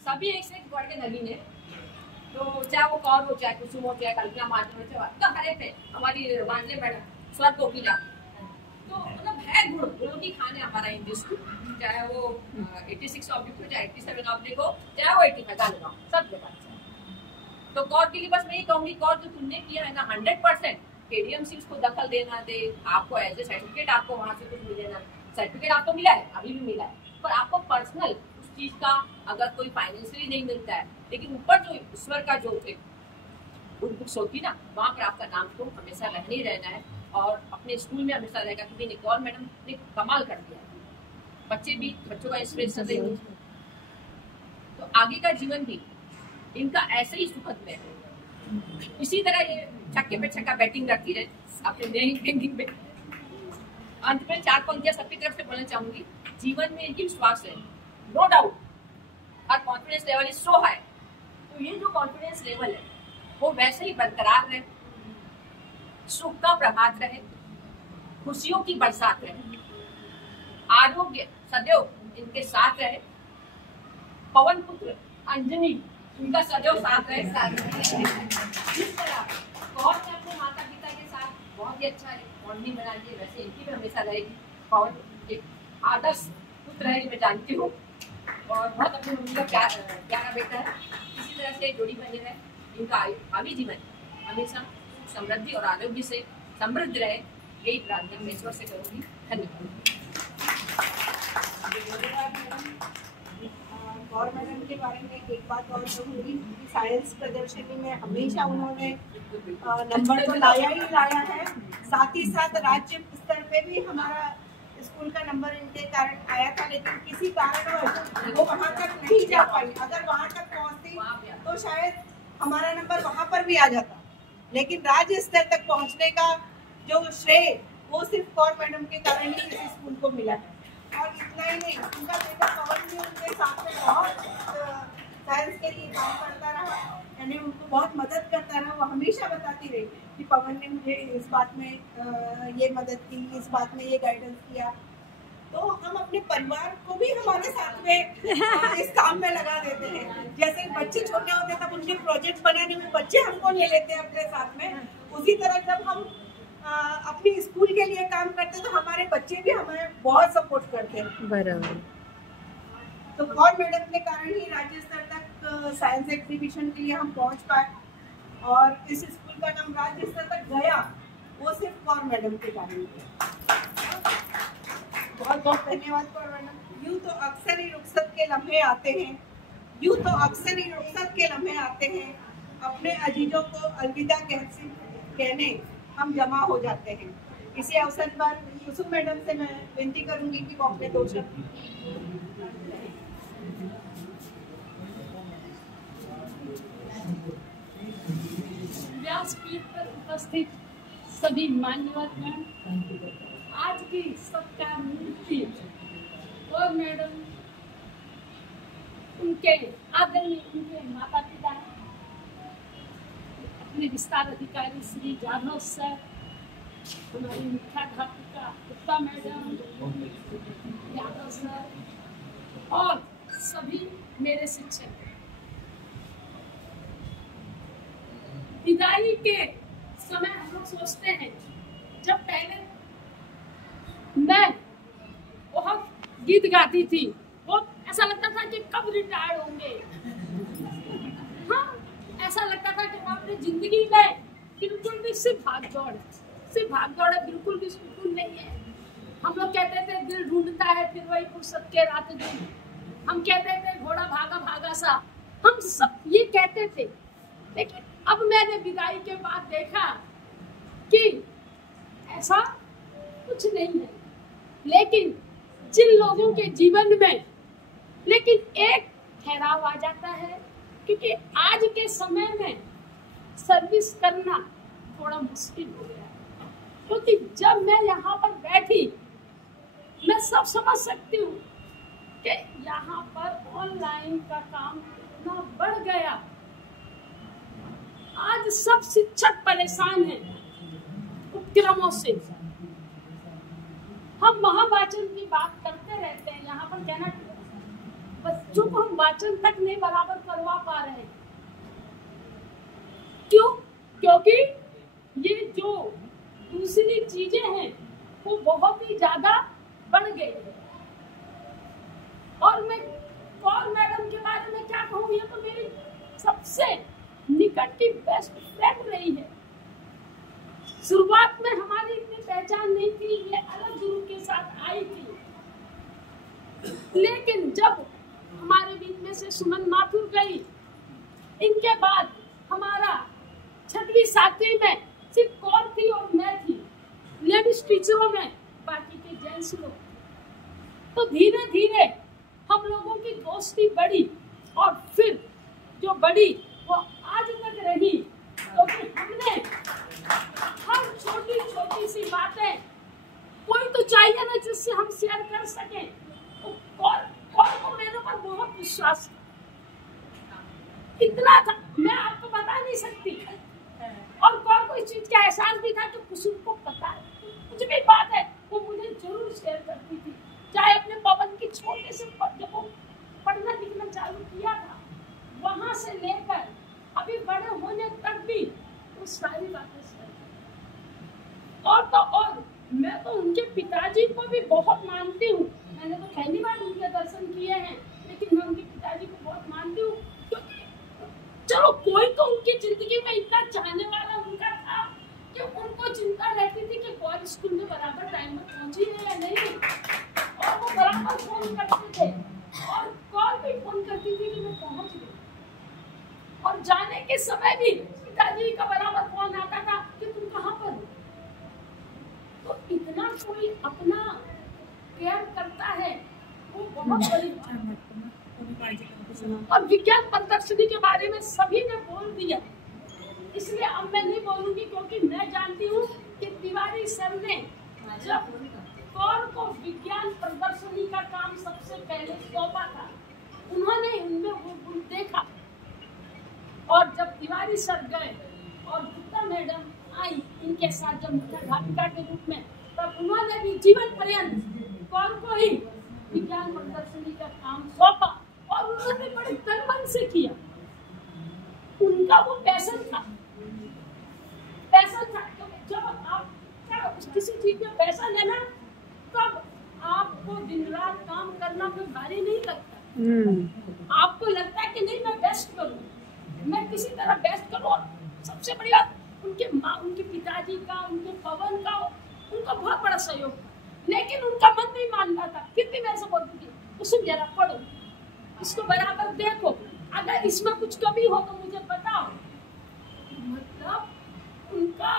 सभी एक से एक बढ़ के नवीन है। तो चाहे वो कौर हो, चाहे कुसुम हो, चाहे कल्पना माधव हो, चाहे हर एक है, हमारी वांजले मैडम, स्वर कोकिला, तो मतलब है गुणों की खान है हमारा इंस्टीट्यूट, चाहे वो 86 ऑब्जेक्ट हो, चाहे 87 ऑब्जेक्ट हो, चाहे वो 85 हो, सब जगह। तो कौर के लिए बस मैं ये कहूंगी, कौर जो तुमने किया है ना 100% KDMC उसको दखल देना दे, आपको एज ए सर्टिफिकेट आपको वहां से कुछ मिलेगा, सर्टिफिकेट आपको मिला है, अभी भी मिला है, पर आपको पर्सनल उस चीज का अगर कोई फाइनेंशियली नहीं मिलता है, लेकिन ऊपर जो ईश्वर का जो एक गुड बुक्स होती ना, वहाँ पर आपका नाम तो हमेशा रहने ही रहना है और अपने स्कूल में हमेशा रहेगा। क्योंकि निकोल मैडम ने कमाल कर दिया, बच्चों का इंस्पिरेशन रही, तो आगे का जीवन भी इनका ऐसे ही सुखद में है। इसी तरह ये छक्के पे छक्का बैटिंग करती रहे अपने नई थिंकिंग पे। अंत में 4 पंक्तियां सबकी तरफ से बोलना चाहूंगी। जीवन में इनकी विश्वास है, नो डाउट, और confidence level is so high. तो ये जो कॉन्फिडेंस लेवल है वो वैसे ही बरकरार रहे, सुख का प्रभात रहे, खुशियों की बरसात रहे, आरोग्य सदैव इनके साथ रहे। पवन पुत्र अंजनी इनका सदैव साथ रहे। जिस तरह कौर ने अपने माता पिता के साथ बहुत ही अच्छा बॉन्डिंग बनाई है, वैसे इनकी भी हमेशा रहेगी। पवन एक आदर्श पुत्र है, मैं जानती हूँ, और बहुत अपनी मम्मी का प्यारा बेटा है। इसी तरह से जोड़ी बने रहे, इनका भावी जीवन हमेशा समृद्धि और आरोग्य से समृद्ध रहे, यही प्रार्थना मैं ईश्वर से करूंगी। धन्यवाद। गौर मैडम के बारे में एक बात और कहूँगी कि साइंस प्रदर्शनी में हमेशा उन्होंने नंबर तो लाया ही लाया है, साथ ही साथ राज्य स्तर पे भी हमारा स्कूल का नंबर इनके कारण आया था, लेकिन किसी कारणवश वो वहाँ तक नहीं जा पाई। अगर वहाँ तक पहुँचती तो शायद हमारा नंबर वहाँ पर भी आ जाता, लेकिन राज्य स्तर तक पहुँचने का जो श्रेय वो सिर्फ गौर मैडम के कारण ही इस स्कूल को मिला है। और इतना ही नहीं, उनका बेटा पवन भी उनके साथ में बहुत साइंस के लिए काम करता रहा, यानी उनको बहुत मदद करता रहा। वो हमेशा बताती रही कि पवन ने मुझे इस बात में ये मदद की, इस बात में ये गाइडेंस किया। तो हम अपने परिवार को भी हमारे साथ में इस काम में लगा देते हैं। जैसे बच्चे छोटे होते तब उनके प्रोजेक्ट बनाने में बच्चे हमको ले लेते हैं अपने साथ में, उसी तरह जब हम अपनी स्कूल के लिए काम करते हैं तो हमारे बच्चे भी हमें बहुत सपोर्ट करते हैं। बराबर। तो गौर मैडम के कारण ही राज्य स्तर तक साइंस एग्जीबिशन के लिए हम पहुंच पाए, और इस स्कूल का नाम राज्य स्तर तक गया वो सिर्फ गौर मैडम के कारण। बहुत बहुत धन्यवाद गौर मैडम। यूँ तो अक्सर ही रुखसत के लम्हे आते हैं, यूँ तो अक्सर ही रुखसत के लम्हे आते हैं, अपने अजीजों को अलविदा कहने हम जमा हो जाते हैं। इसी अवसर पर कुसुम मैडम से मैं विनती करूंगी कि वो अपने 2 शब्द। व्यासपीठ पर उपस्थित सभी मान्यवर, आज की सबका मूर्ति और मैडम, उनके आदरणीय उनके माता पिता, अपने विस्तार अधिकारी श्री जाधव सर, हमारी मुख्याध्यापिका गुप्ता मैडम, यादव सर, और सभी मेरे शिक्षक। विदाई के समय हम लोग सोचते हैं, जब पहले मैं बहुत गीत गाती थी, बहुत ऐसा लगता था कि कब रिटायर्ड होंगे। हाँ, ऐसा लगता था कि आपने जिंदगी में बिल्कुल भी सिर्फ भाग दौड़ है, बिल्कुल भी सुकून नहीं है। हम लोग कहते थे दिल ढूंढता है फिर वही फुर्सत के रात दिन, हम कहते थे घोड़ा भागा भागा सा, हम सब ये कहते थे। लेकिन अब मैंने विदाई के बाद देखा कि ऐसा कुछ नहीं है, लेकिन जिन लोगों के जीवन में लेकिन एक ठहराव आ जाता है, क्योंकि आज के समय में सर्विस करना थोड़ा मुश्किल हो गया है। क्योंकि जब मैं यहाँ पर बैठी, मैं सब समझ सकती हूँ कि यहाँ पर ऑनलाइन का काम इतना बढ़ गया। आज सब शिक्षक परेशान हैं उपक्रमों से। हम महावाचन की बात करते रहते हैं, यहाँ पर कहना बच्चों को हम वाचन तक नहीं बराबर करवा पा रहे। क्यों? क्योंकि ये जो दूसरी चीजें हैं वो बहुत ही ज्यादा बढ़ गई है। और मैं कौर मैडम के बारे में क्या कहूँ, ये तो मेरी सबसे निकट की बेस्ट फ्रेंड रही है। शुरुआत में हमारी इतनी पहचान नहीं थी, ये अलग गुरु के साथ आई थी, लेकिन जब हमारे बीच में से सुमन माथुर गई, इनके बाद हमारा 6वीं 7वीं में सिर्फ कौर थी और मैं थी, लेडीज टीचरों में बाकी के जेंट्स लोग। तो धीरे धीरे हम लोगों की दोस्ती बढ़ी, और फिर जो बढ़ी वो आज तक रही, क्योंकि हमने हर छोटी छोटी सी बातें, कोई तो चाहिए ना जिससे हम शेयर कर सकें। तो कौर को मेरे पर बहुत विश्वास इतना था, मैं आपको बता नहीं सकती। और कौर को इस चीज का एहसास भी था कि कुसुम को पता है, कुछ भी बात है वो मुझे जरूर शेयर करती थी। चाहे अपने पवन की छोटे से जब वो पढ़ना लिखना चालू किया था वहां से लेकर अभी बड़े होने तक भी वो सारी बातें सही। और तो और मैं तो उनके पिताजी को भी बहुत मानती हूँ। मैंने तो पहली बार उनके दर्शन किए हैं, लेकिन मैं उनके पिताजी को बहुत मानती हूँ, क्योंकि चलो कोई तो उनकी जिंदगी में इतना चाहने वाला उनका था कि उनको चिंता रहती थी कि कॉलेज स्कूल में बराबर टाइम पर पहुंची है या नहीं, और वो बराबर फोन करते थे और कॉल भी फोन करती थी कि मैं पहुंच गई। और जाने के समय भी पिताजी का बराबर फोन आता था कि तुम कहाँ पर हो। तो इतना कोई अपना केयर करता है वो बहुत बड़ी बात है। और विज्ञान प्रदर्शनी के बारे में सभी ने बोल दिया, इसलिए अब मैं नहीं बोलूंगी, क्योंकि मैं जानती हूँ कि तिवारी सर ने जब कौर को विज्ञान प्रदर्शनी का काम सबसे पहले सौंपा था, उन्होंने इनमें वो गुण देखा। और जब तिवारी सर गए और गुप्ता मैडम आई इनके साथ जब मुख्याध्यापिका के रूप में, तब उन्होंने भी जीवन पर्यंत कौर को ही विज्ञान प्रदर्शनी का काम सौंपा और उन्होंने बड़े तन मन से किया। उनका वो पैशन था। जब आप किसी चीज में पैसा लेना तब आपको दिन रात काम करना कोई भारी नहीं लगता। आपको लगता है कि नहीं मैं बेस्ट करूं, मैं किसी तरह बेस्ट करूं। और सबसे बड़ी बात उनके पिताजी का, उनके पवन का, उनका बहुत बड़ा सहयोग था, लेकिन उनका मन नहीं मानता था। फिर भी मैं ऐसा बोलती थी उसमें जरा पढ़ो, इसको बराबर देखो, अगर इसमें कुछ कमी हो तो मुझे बताओ। मतलब उनका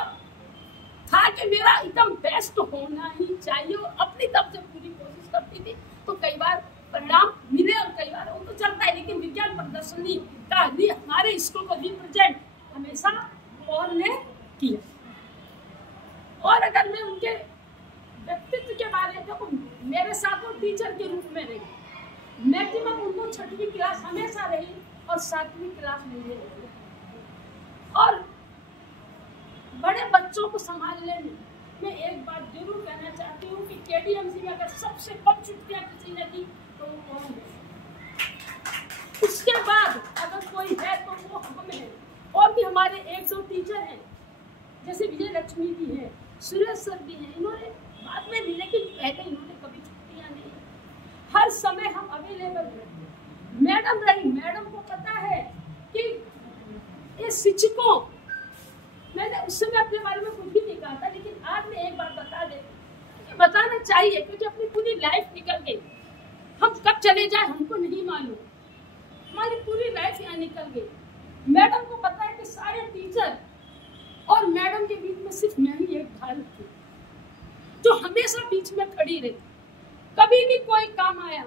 था कि मेरा एकदम बेस्ट होना ही चाहिए और अपनी तरफ से पूरी कोशिश करती थी। तो कई बार परिणाम मिले और कई बार वो तो चलता है, लेकिन विज्ञान प्रदर्शनी का हमारे स्कूल को रिप्रेजेंट हमेशा कौर ने किया। और अगर मैं उनके व्यक्तित्व के बारे में देखो, मेरे साथ वो टीचर के रूप में रही, मैक्सिमम उनको 6वीं क्लास हमेशा रही और 7वीं क्लास में रही। और बड़े बच्चों को संभालने में मैं एक बात जरूर कहना चाहती हूँ कि केडीएमसी में अगर सबसे कम छुट्टियां किसी ने दी तो वो कौन है। उसके बाद अगर कोई है तो वो हम है। और भी हमारे 1-2 टीचर हैं, जैसे विजय लक्ष्मी भी है, सुरेश सर भी हैं, इन्होंने बाद में ली, लेकिन पहले इन्होंने कभी छुट्टियां नहीं। हर समय हम अवेलेबल रहे। मैडम रही, मैडम को पता है कि ये शिक्षकों, मैंने उस समय अपने बारे में कुछ भी नहीं कहा था, लेकिन आज मैं एक बात बता देती, बताना चाहिए, क्योंकि अपनी पूरी लाइफ निकल गई। हम कब चले जाए हमको नहीं मालूम, हमारी पूरी लाइफ यहाँ निकल गई। मैडम को पता है कि सारे टीचर और मैडम के बीच में सिर्फ मैं ही एक ढाल थी जो हमेशा बीच में खड़ी रही। कभी भी कोई काम आया,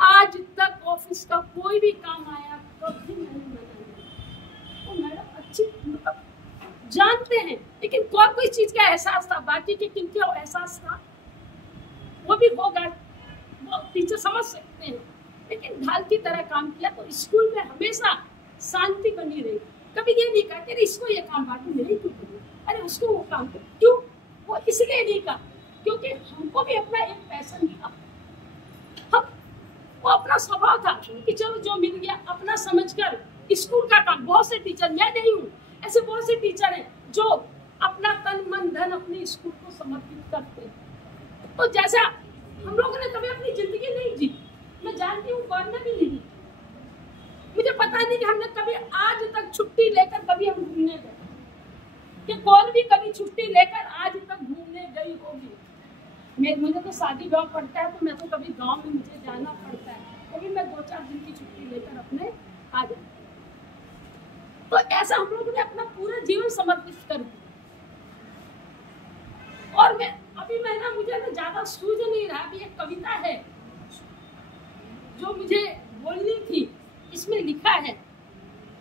आज तक ऑफिस का कोई भी काम आया, कभी मैंने मना नहीं। तो मैडम अच्छी मतलब जानते हैं, लेकिन कोई चीज का एहसास था, बाकी के किन क्या एहसास था वो भी होगा, वो टीचर समझ सकते हैं। लेकिन ढाल की तरह काम किया, तो स्कूल में हमेशा शांति बनी रही। कभी ये नहीं कहा कि इसको ये काम बांटू, नहीं क्यों करूं, अरे उसको वो काम करो, क्यों? वो इसलिए नहीं कहा क्योंकि हमको भी अपना एक पैशन था, हम वो अपना स्वभाव था कि चलो जो मिल गया अपना समझकर स्कूल का काम। बहुत से टीचर, मैं नहीं हूँ, ऐसे बहुत से टीचर हैं जो अपना तन मन धन अपने स्कूल को समर्पित करते हैं। तो जैसा हम लोगों ने कभी अपनी जिंदगी नहीं जी, मैं जानती हूँ कौन ने भी नहीं। मुझे पता नहीं कि हमने कभी आज तक छुट्टी लेकर कभी हम घूमने गए, कि कौन भी कभी छुट्टी लेकर आज तक घूमने गई होगी। मुझे तो शादी गाँव पड़ता है, तो मैं तो कभी गाँव में मुझे जाना पड़ता है, कभी मैं 2-4 दिन की छुट्टी लेकर अपने आ जाती। तो ऐसा हम लोगों ने अपना पूरा जीवन समर्पित कर दिया। और मैं अभी मुझे ना ज्यादा सूझ नहीं रहा। अभी एक कविता है जो मुझे बोलनी थी, इसमें लिखा है,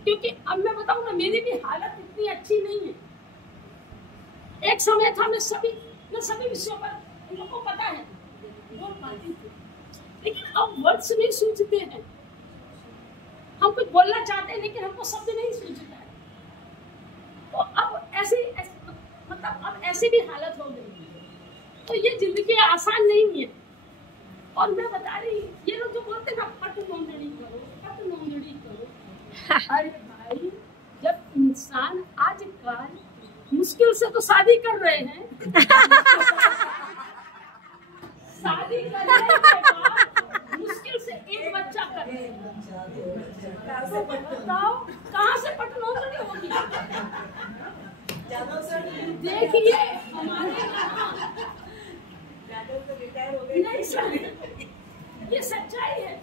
क्योंकि अब मैं बताऊं ना, मेरी भी हालत इतनी अच्छी नहीं है। एक समय था मैं सभी विषयों पर, इन लोगों को पता है, बोल पाती थी, लेकिन अब वर्ड्स नहीं सूझते हैं। हम कुछ बोलना चाहते हैं लेकिन हमको शब्द नहीं सूझता है। तो अब ऐसी भी हालत हो गई। तो ये जिंदगी आसान नहीं है। और मैं बता रही, ये लोग जो बोलते ना पट नोंदणी करो, अरे भाई जब इंसान आजकल मुश्किल से तो शादी कर रहे हैं शादी करने के बाद मुश्किल से एक बच्चा कर रहे हैं, तो बताओ कहाँ से पट नोंदणी होगी। देखिए हमारे यहाँ नहीं सर, ये सच्चाई है।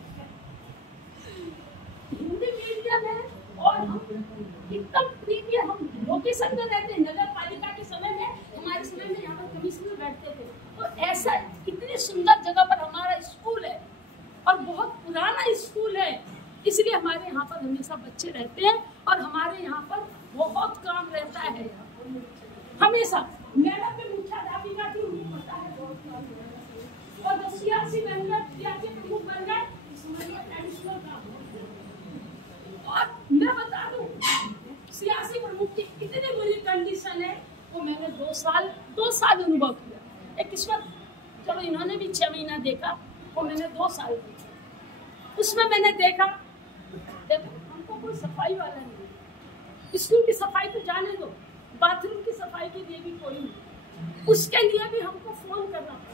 हिंदी मीडियम है और हम एकदम प्रीमियम, हम लोकेशन में रहते हैं। नगर पालिका के समय में, हमारे समय में यहाँ पर कमिश्नर बैठते थे, तो ऐसा इतनी सुंदर जगह पर हमारा स्कूल है और बहुत पुराना स्कूल है, इसलिए हमारे यहाँ पर हमेशा बच्चे रहते हैं और हमारे यहाँ पर बहुत काम रहता है। हमेशा मैडम पे मुख्याध्यापिका थी, उनको पता है बहुत काम रहता है। और जो सियासी बन गए, प्रमुख बन गए, एडिशनल काम। और मैं बता दूं, सियासी प्रमुख की इतनी बुरी कंडीशन है, वो मैंने 2 साल अनुभव किया। एक किस्मत, चलो इन्होंने भी 6 महीना देखा, वो मैंने 2 साल देखा। उसमें मैंने देखा, देखो हमको कोई सफाई वाला नहीं, स्कूल की सफाई तो जाने दो, बाथरूम की सफाई के लिए भी कोई नहीं, उसके लिए भी हमको फोन करना पड़ता।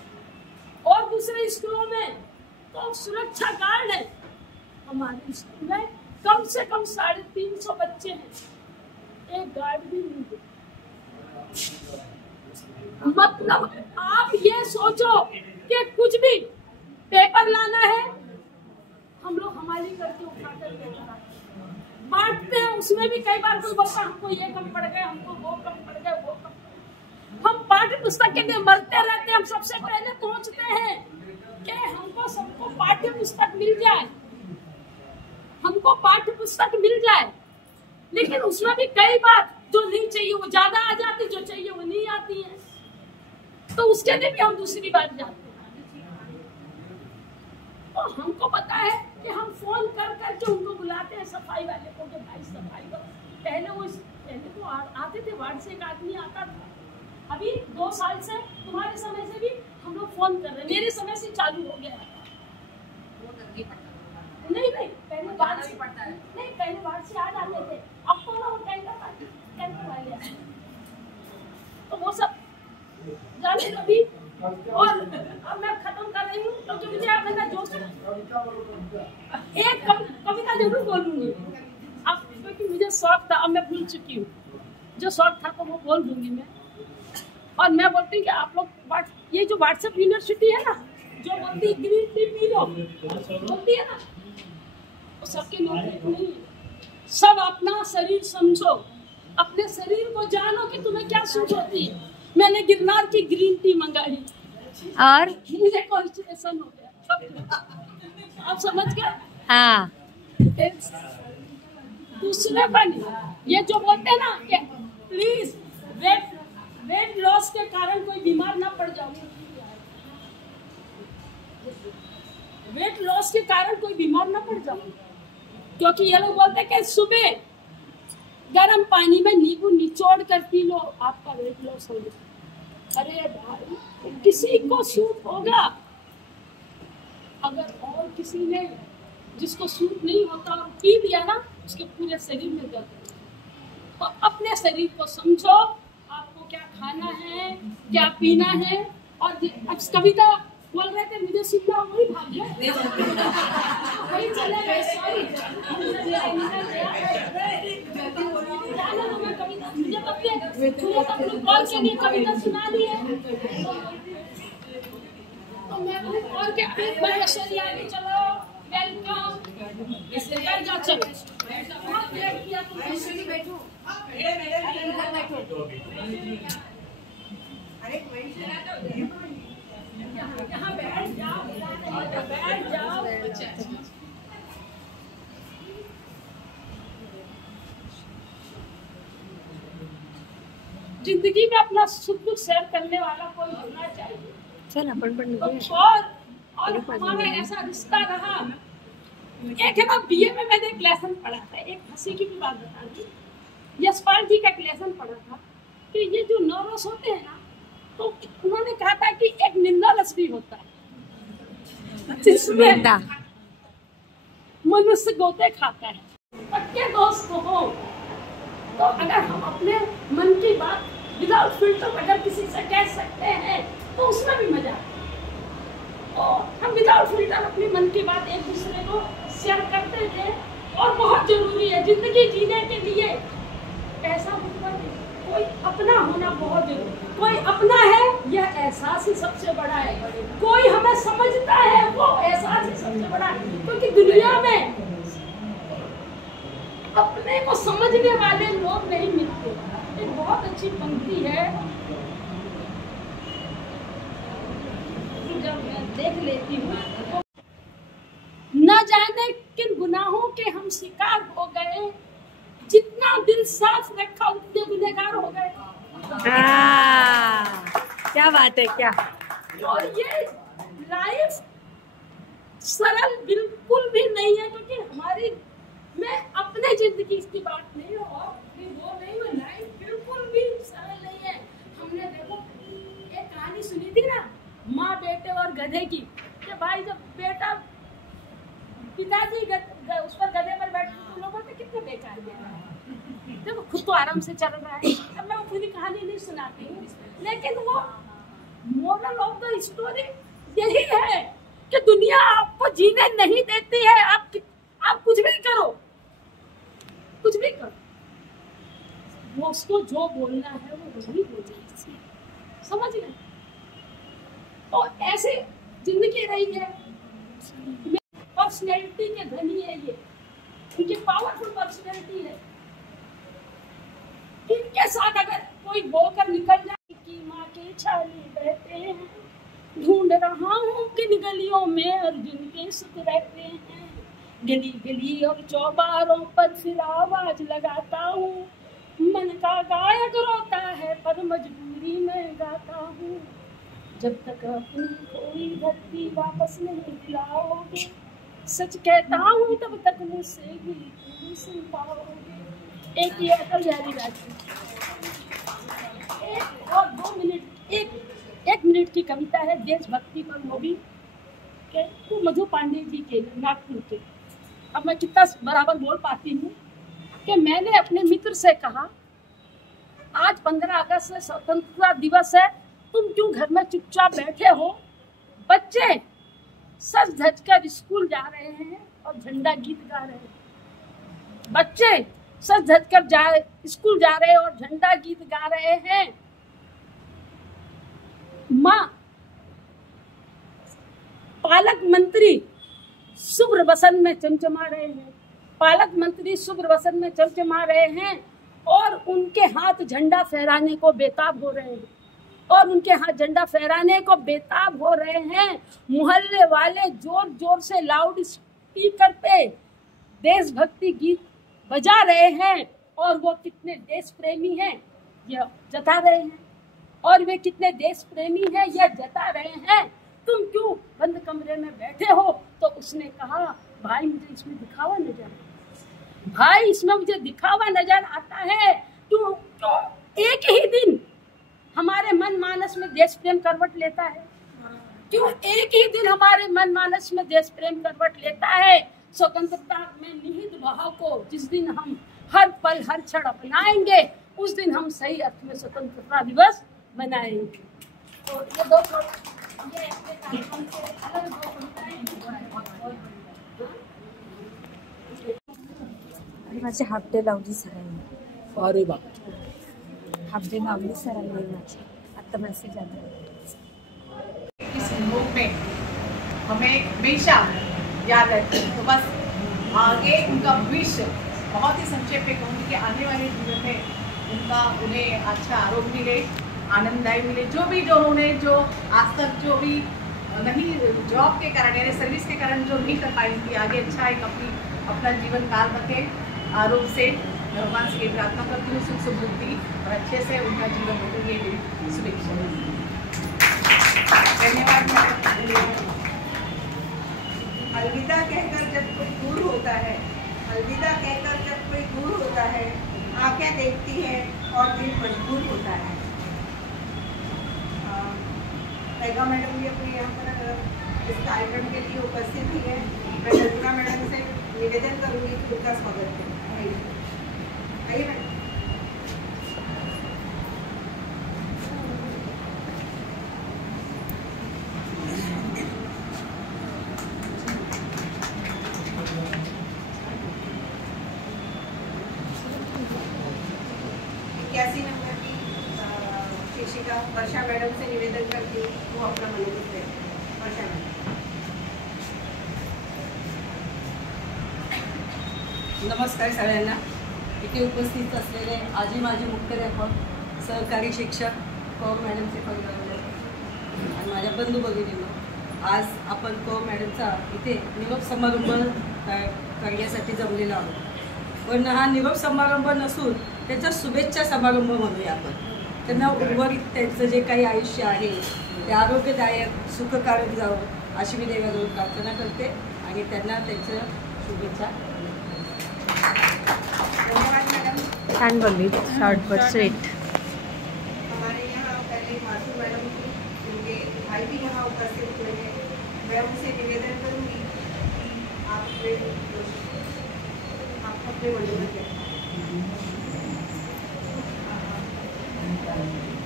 और दूसरे स्कूलों में तो सुरक्षा गार्ड है, हमारे स्कूल में कम से कम 350 बच्चे हैं, एक गार्ड भी नहीं है। मतलब आप ये सोचो कि कुछ भी पेपर लाना है, हम लोग हमारी करके उठा कर बांटते हैं। उसमें भी कई बार कोई बोलता हमको ये कम पड़ गए, हमको वो कम पड़ गए, वो कम। हम पाठ्य पुस्तक के लिए मरते रहते हैं। हम सबसे पहले पहुंचते हैं कि हमको सबको पाठ्य पुस्तक मिल जाए, हमको पाठ्य पुस्तक मिल जाए, लेकिन उसमें भी कई बार जो नहीं चाहिए वो ज्यादा आ जाती, जो चाहिए वो नहीं आती है, तो उसके लिए भी हम दूसरी बार जाते हैं। तो हमको पता है कि हम फोन कर करके उनको बुलाते हैं, सफाई वाले को, कि भाई सफाई करो। पहले तो आते थे, वार्ड से एक आदमी आता था। अभी 2 साल से, तुम्हारे समय से भी हम लोग फोन कर रहे हैं, मेरे समय से चालू हो गया। नहीं पहले वार्ड से पड़ता है, नहीं पहले वार्ड से आ जाते थे, अब तो ना वो टेंडर वाले, तो वो सब जाने कभी। और अब मैं खत्म कर रही हूँ, तो मुझे अपना जोश, एक कविता जरूर बोलूंगी अब, क्योंकि मुझे शौक था, अब मैं भूल चुकी हूँ। जो शौक था तो वो बोल दूंगी मैं। और मैं बोलती हूँ कि आप लोग ये जो व्हाट्सएप यूनिवर्सिटी है ना, जो बोलती है ग्रीन टी पी लो, बोलती है ना, वो सबके नौकरी नहीं है। सब अपना शरीर समझो, अपने शरीर को जानो कि तुम्हें क्या सूझ होती है। मैंने गिरनार की ग्रीन टी मंगाई और मुझे कॉन्स्टिपेशन हो गया। आप समझ गए? हाँ। दूसरे पर ये जो बोलते हैं ना कि प्लीज वेट लॉस के कारण कोई बीमार ना पड़ जाओ, वेट लॉस के कारण कोई बीमार ना पड़ जाओ, क्योंकि ये लोग बोलते हैं कि सुबह गर्म पानी में नींबू निचोड़ कर पी लो, आपका वेट लॉस हो जाए। अरे भाई, किसी को सूट होगा, अगर और किसी ने जिसको सूट नहीं होता और पी लिया ना, उसके पूरे शरीर में दर्द। तो अपने शरीर को समझो, आपको क्या खाना है, क्या पीना है। और अब कविता बोल रहे थे, मुझे सुनना, वही भाग गए, वही चले गए। सॉरी, मुझे कॉल के लिए कविता सुना दी है, तो मैं और क्या, ऐश्वर्या भी चलो, वेलकम, बैठ जाओ, चलो बहुत लेट किया तुम, बैठो, यहाँ बैठ जाओ, बैठ जाओ। जिंदगी में अपना सुख दुख शेयर करने वाला कोई होना चाहिए। चल अपन और हमारा ऐसा रिश्ता रहा। एक है ना, बीए में मैंने एक लेसन पढ़ा था, एक हंसी की भी बात बता दी। यशपाल जी का एक लेसन पढ़ा था कि ये जो नौरोस होते हैं ना, तो उन्होंने कहा था कि एक निंदा रस भी होता है। जिसमें मनुष्य गोते खाता है। पक्के दोस्त हो तो अगर हम अपने मन की बात विदाउट फिल्टर अगर किसी से कह सकते हैं तो उसमें भी मजा आता है। और हम विदाउट फिल्टर अपनी मन की बात एक दूसरे को शेयर करते थे और बहुत जरूरी है जिंदगी जीने के लिए। ऐसा मतलब कोई अपना होना बहुत जरूरी। कोई अपना है यह एहसास ही सबसे बड़ा है। कोई हमें समझता है वो एहसास ही सबसे बड़ा है। क्योंकि दुनिया में अपने को समझने वाले लोग नहीं मिलते। एक बहुत अच्छी पंक्ति है, जब मैं देख लेती हूँ। न जाने किन गुनाहों के हम शिकार हो गए, जितना दिल साफ रखा उतने गुनहगार हो गए। क्या बात है, क्या। और ये लाइफ सरल बिल्कुल भी नहीं है, क्योंकि हमारी मैं अपने जिंदगी की बात नहीं और वो नहीं, वो लाइफ बिल्कुल भी सरल नहीं है। हमने देखो एक कहानी सुनी थी ना, माँ बेटे और गधे की, कि भाई जब बेटा पिताजी उस पर गधे पर बैठ तो लोग बोलते कितने बेकार है, देखो खुद तो आराम से चल रहा है। अब मैं पूरी कहानी नहीं सुनाती हूँ, लेकिन वो मोरल ऑफ द स्टोरी यही है कि दुनिया आपको जीने नहीं देती है। आप कुछ भी करो, कुछ भी करो, वो उसको जो बोलना है वो वही बोलना, समझ गए। तो ऐसे जिंदगी रही है। पर्सनैलिटी के धनी है ये, इनकी पावरफुल पर्सनैलिटी है। इनके साथ अगर कोई बोलकर निकल जाए कि माँ के छाले बहते हैं, ढूंढ रहा हूँ किन गलियों में अर्जुन के सुख रहते हैं, गली गली और चौबारों पर फिर आवाज लगाता हूँ, मन का गायक रोता है पर मजबूरी में गाता हूँ, जब तक अपनी कोई धरती वापस नहीं दिलाओगे, सच कहता हूँ तब तक मुझसे गीत नहीं सुन पाओगे। एक ये अटल बिहारी वाजपेयी, एक और 2 मिनट, एक मिनट की कविता है देशभक्ति पर, वो भी के मधु पांडे जी के, नागपुर के। अब मैं कितना बराबर बोल पाती हूँ कि मैंने अपने मित्र से कहा, आज 15 अगस्त से स्वतंत्रता दिवस है, तुम क्यों घर में चुपचाप बैठे हो? बच्चे सज धज कर स्कूल जा रहे हैं और झंडा गीत गा रहे हैं। बच्चे सज धज कर स्कूल जा रहे हैं और झंडा गीत गा रहे हैं। माँ पालक मंत्री शुभ्र वसन में चमचमा रहे हैं, पालक मंत्री शुभ्र वसन में चमचमा रहे हैं और उनके हाथ झंडा फहराने को बेताब हो रहे हैं, और उनके हाथ झंडा फहराने को बेताब हो रहे हैं। मोहल्ले वाले जोर जोर से लाउड स्पीकर पे देशभक्ति गीत बजा रहे हैं, और वो कितने देश प्रेमी हैं यह जता रहे हैं, और वे कितने देश प्रेमी हैं यह जता रहे हैं। तुम क्यों बंद कमरे में बैठे हो? तो उसने कहा, भाई मुझे इसमें दिखावा नजर आता है, भाई इसमें मुझे दिखावा नजर आता है। क्यों एक ही दिन हमारे मन मानस में देश प्रेम करवट लेता है? क्यों एक ही दिन हमारे मन मानस में देश प्रेम करवट लेता है? स्वतंत्रता में निहित भाव को जिस दिन हम हर पल हर क्षण अपनाएंगे, उस दिन हम सही अर्थ में स्वतंत्रता दिवस मनाएंगे। तो ये दो ये कार्यक्रम से अलग दो माझे हाफ डे लावली सरांनी, अरे बाप, हाफ डे लावली सरांनी माझे, आता मैसेज आला। इस लोक में हमें हमेशा याद रखें। तो बस आगे उनका भविष्य बहुत ही संक्षेप में कहूँगी कि आने वाले जीवन में उन्हें अच्छा आरोग्य मिले, आनंददायी मिले। जो उन्होंने जो आज तक जो भी नहीं जॉब के कारण यानी सर्विस के कारण जो नहीं कर पाई थी, आगे अच्छा एक अपना जीवन काल रखे आरोग्य से। भगवान से ये प्रार्थना करती हूँ सुख समृद्धि और अच्छे से उनका जीवन हो, ये मेरी शुभेच्छा। धन्यवाद। अलविदा कहकर जब कोई दूर होता है, अलविदा कहकर जब कोई दूर होता है, आंखें देखती है और दिल मजबूर होता है। मैडम भी अपनी यहाँ पर इस कार्यक्रम के लिए उपस्थित ही है। मैं नजरा मैडम से निवेदन करूंगी कि उनका स्वागत करें। आइए मैडम। नंबर की शिक्षिका वर्षा मैडम से निवेदन करती हूँ वो अपना मनोगत करें। वर्षा मैडम। नमस्कार सगळ्यांना। इथे उपस्थित असलेले आजी माजी मुख्याध्यापक, सहकारी शिक्षक, कौर मॅडमचे परिवार आणि माझ्या बंधू भगिनींनो, आज आपण कौर मॅडमचा इथे निरोप समारंभ करण्यासाठी जमलेलो आहोत। पण हा निरोप समारंभ नसून त्याचा शुभेच्छा समारंभ म्हणूया आपण। त्यांना उर्वरित त्यांचं जे काही आयुष्य आहे ते आरोग्यदायक सुखकारक जावं अशी मी देवाजवळ प्रार्थना करते आणि त्यांना त्यांचं शुभेच्छा। धन्यवाद मैडम। छान बोलली, शॉर्ट बट स्वीट। हमारे यहाँ पहले मासूम मैडम थी, उनके भाई भी यहाँ उपस्थित हुए हैं। मैं उनसे निवेदन करूँगी कि आप अपने मनोगत करें।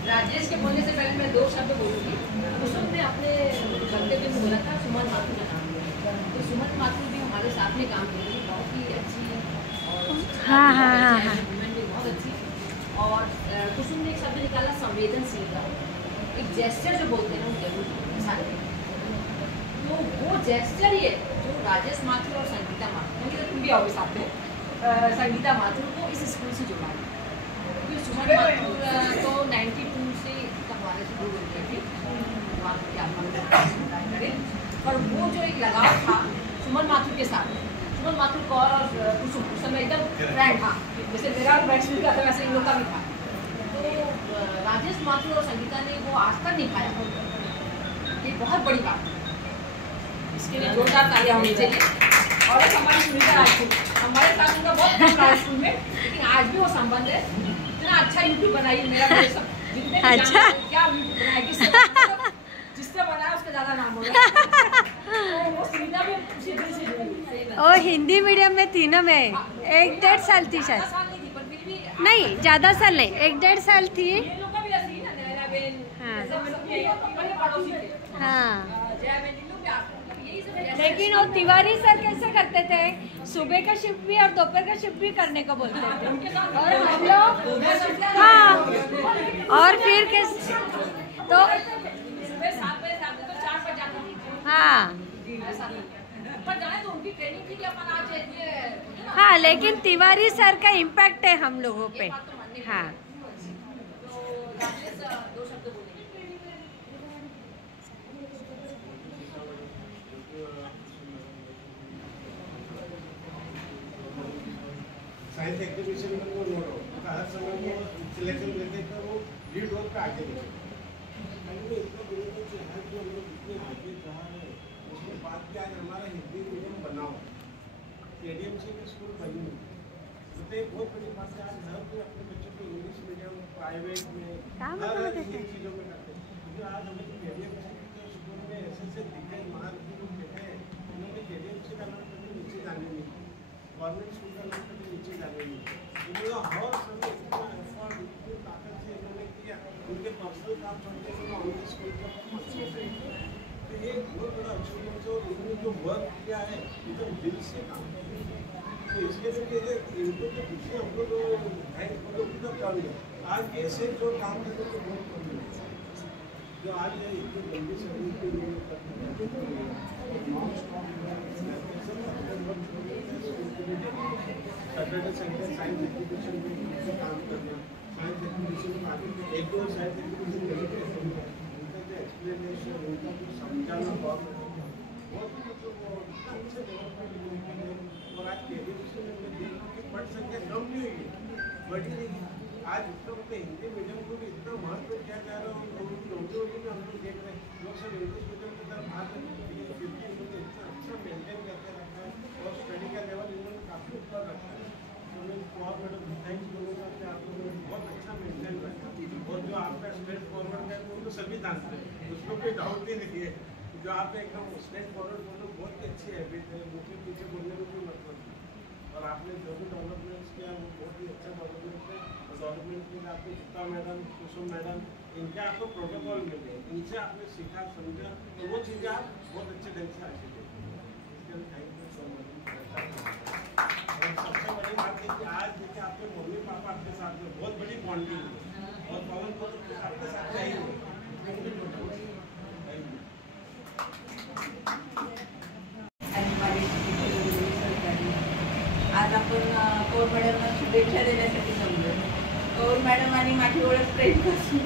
राजेश के बोलने से पहले मैं 2 शब्द बोलूँगी। कुसुम ने अपने वक्तव्य में बोला था सुमन माथुर का नाम, तो सुमन माथुर भी हमारे साथ में काम कर रही है, बहुत ही अच्छी और वुमेन भी बहुत अच्छी। और कुसुम ने एक शब्द निकाला संवेदनशीलता, एक जेस्चर जो बोलते हैं वो जरूर सारे, तो वो जेस्चर ही है जो राजेश माथुर और संगीता माथुर, तुम भी आओगे साथ में, संगीता माथुर को इस स्कूल से जुड़ा है। क्योंकि सुमन माथुर तो 92 से हमारे से दूर हो गई थी, पर वो जो एक लगाव था सुमन माथुर के साथ, सुमन माथुर कौर और कुसुम उस समय एकदम फ्रेंड था, जैसे मेरा वैक्सीन का था वैसे इन लोग का भी था। तो राजेश माथुर और संगीता ने वो आज तक निभाया, ये बहुत बड़ी बात है। इसके लिए जोरदार तालियां होनी चाहिए। और एक हमारी सुनीता राजपूत, हमारे साथ उनका बहुत कम रहा स्कूल में, लेकिन आज भी वो संबंध है। इतना अच्छा यूट्यूब बनाई मेरा सब जितने भी अच्छा क्या यूट्यूब बनाया, जिससे बनाया उसका ज्यादा नाम होगा। तो वो सुनीता भी उसी दिल से जुड़ी है। ओ हिंदी मीडियम में थी ना मैं, 1-1.5 साल थी शायद, साल नहीं थी पर फिर भी नहीं ज़्यादा साल नहीं, 1-1.5 साल थी। ये लोग का भी ऐसी ही ना, नैना बेन, हाँ। सब लोग यही बड़े पड़ोसी थे। हाँ, जया बेन इन लोग भी आते थे, यही सब। लेकिन वो तिवारी सर कैसे करते थे, सुबह का शिफ्ट भी और दोपहर का शिफ्ट भी करने को बोलते थे, और हम लोग हाँ, और फिर कैसे तो सुबह 7 बजे से आते तो 4 बजे जाते थे। हाँ पर जाने तो उनकी ट्रेनिंग के लिए अपन आज ये हाँ, लेकिन तिवारी सर का इम्पैक्ट है हम लोगों पे। हाँ, तो राजेश 2 शब्द बोलेंगे। साइंस एग्जीबिशन में वो नोट हो तो हर समय वो सिलेक्शन लेते थे, वो लीड रोल पे आगे थे। इतना बोलते थे हर जो लोग इतने आगे जा रहे हैं, उसके बाद क्या आज हमारा हिंदी मीडियम बना हो, एडीएमसी के स्कूल बनी हुई, तो एक बहुत बड़ी बात है। आज हर कोई अपने बच्चों को इंग्लिश मीडियम प्राइवेट में हर चीज़ों में करते हैं, क्योंकि आज हमें एडीएमसी के स्कूल में ऐसे दिखे महाराज लोग कहते हैं उन्होंने एडीएमसी का नाम कभी नीचे जाने नहीं, गवर्नमेंट स्कूल का नाम कभी नीचे जाने नहीं। हर समय इतना एफर्ट इतनी ताकत से इन्होंने किया, उनके पर्सनल काम छोड़ते हुए उनके स्कूल का मकसद है। तो ये बहुत बड़ा अचीवमेंट है और इन्होंने जो वर्क किया है एकदम दिल से काम किया, तो इसके लिए इनको तो पीछे हम लोग कितना कम है। आज ऐसे जो काम करते हैं बहुत कम है, जो आज इतनी जल्दी से सैटरडे संडे साइंस एग्जीबिशन में काम करना, साइंस एग्जीबिशन में आगे एक दो साइंस एग्जीबिशन उनका जो एक्सप्लेनेशन, उनका जो समझाना बहुत अच्छे डेवलपमेंट है। और आज के एजुकेशन में पढ़ संख्या कम नहीं हुई है, बढ़ी नहीं। आज इतना मतलब हिंदी मीडियम को भी इतना महत्व दिया जा रहा है, और उर्दू में हम लोग देख रहे हैं लोग सब इंग्लिश मीडियम की तरफ आ रहे हैं, फिर भी इन्होंने इतना अच्छा मेंटेन करके रखा है और स्टडी का लेवल इन्होंने काफ़ी ऊपर रखा है। तो मैं और मैडम थैंक्स बोलूँगा कि आप लोगों ने बहुत अच्छा मेंटेन रखा, और जो आपका स्ट्रेट फॉरवर्ड है वो तो सभी जानते हैं, उसमें कोई डाउट ही नहीं है। जो आप एकदम स्ट्रेट फॉरवर्ड बोलो बहुत अच्छी हैबिट है, मुझे पीछे बोलने में कोई मतलब नहीं। और आपने जो भी डेवलपमेंट्स किया वो बहुत ही अच्छा डेवलपमेंट है। डेवलपमेंट के लिए आपको गुप्ता मैडम, कुसुम मैडम, इनके आपको प्रोटोकॉल मिले, इनसे आपने सीखा समझा, तो वो चीज़ें आप बहुत अच्छे ढंग से हासिल करते हैं। इसके लिए थैंक यू सो मच। और सबसे बड़ी बात है कि आज देखिए आपके मम्मी पापा आपके साथ में बहुत बड़ी बॉन्डिंग है, और पवन को आपके साथ चाहिए। आज आपण कौर मॅडमना शुभेच्छा देण्यासाठी जमलो. कौर मॅडम आणि माझी ओळख ट्रेनपासून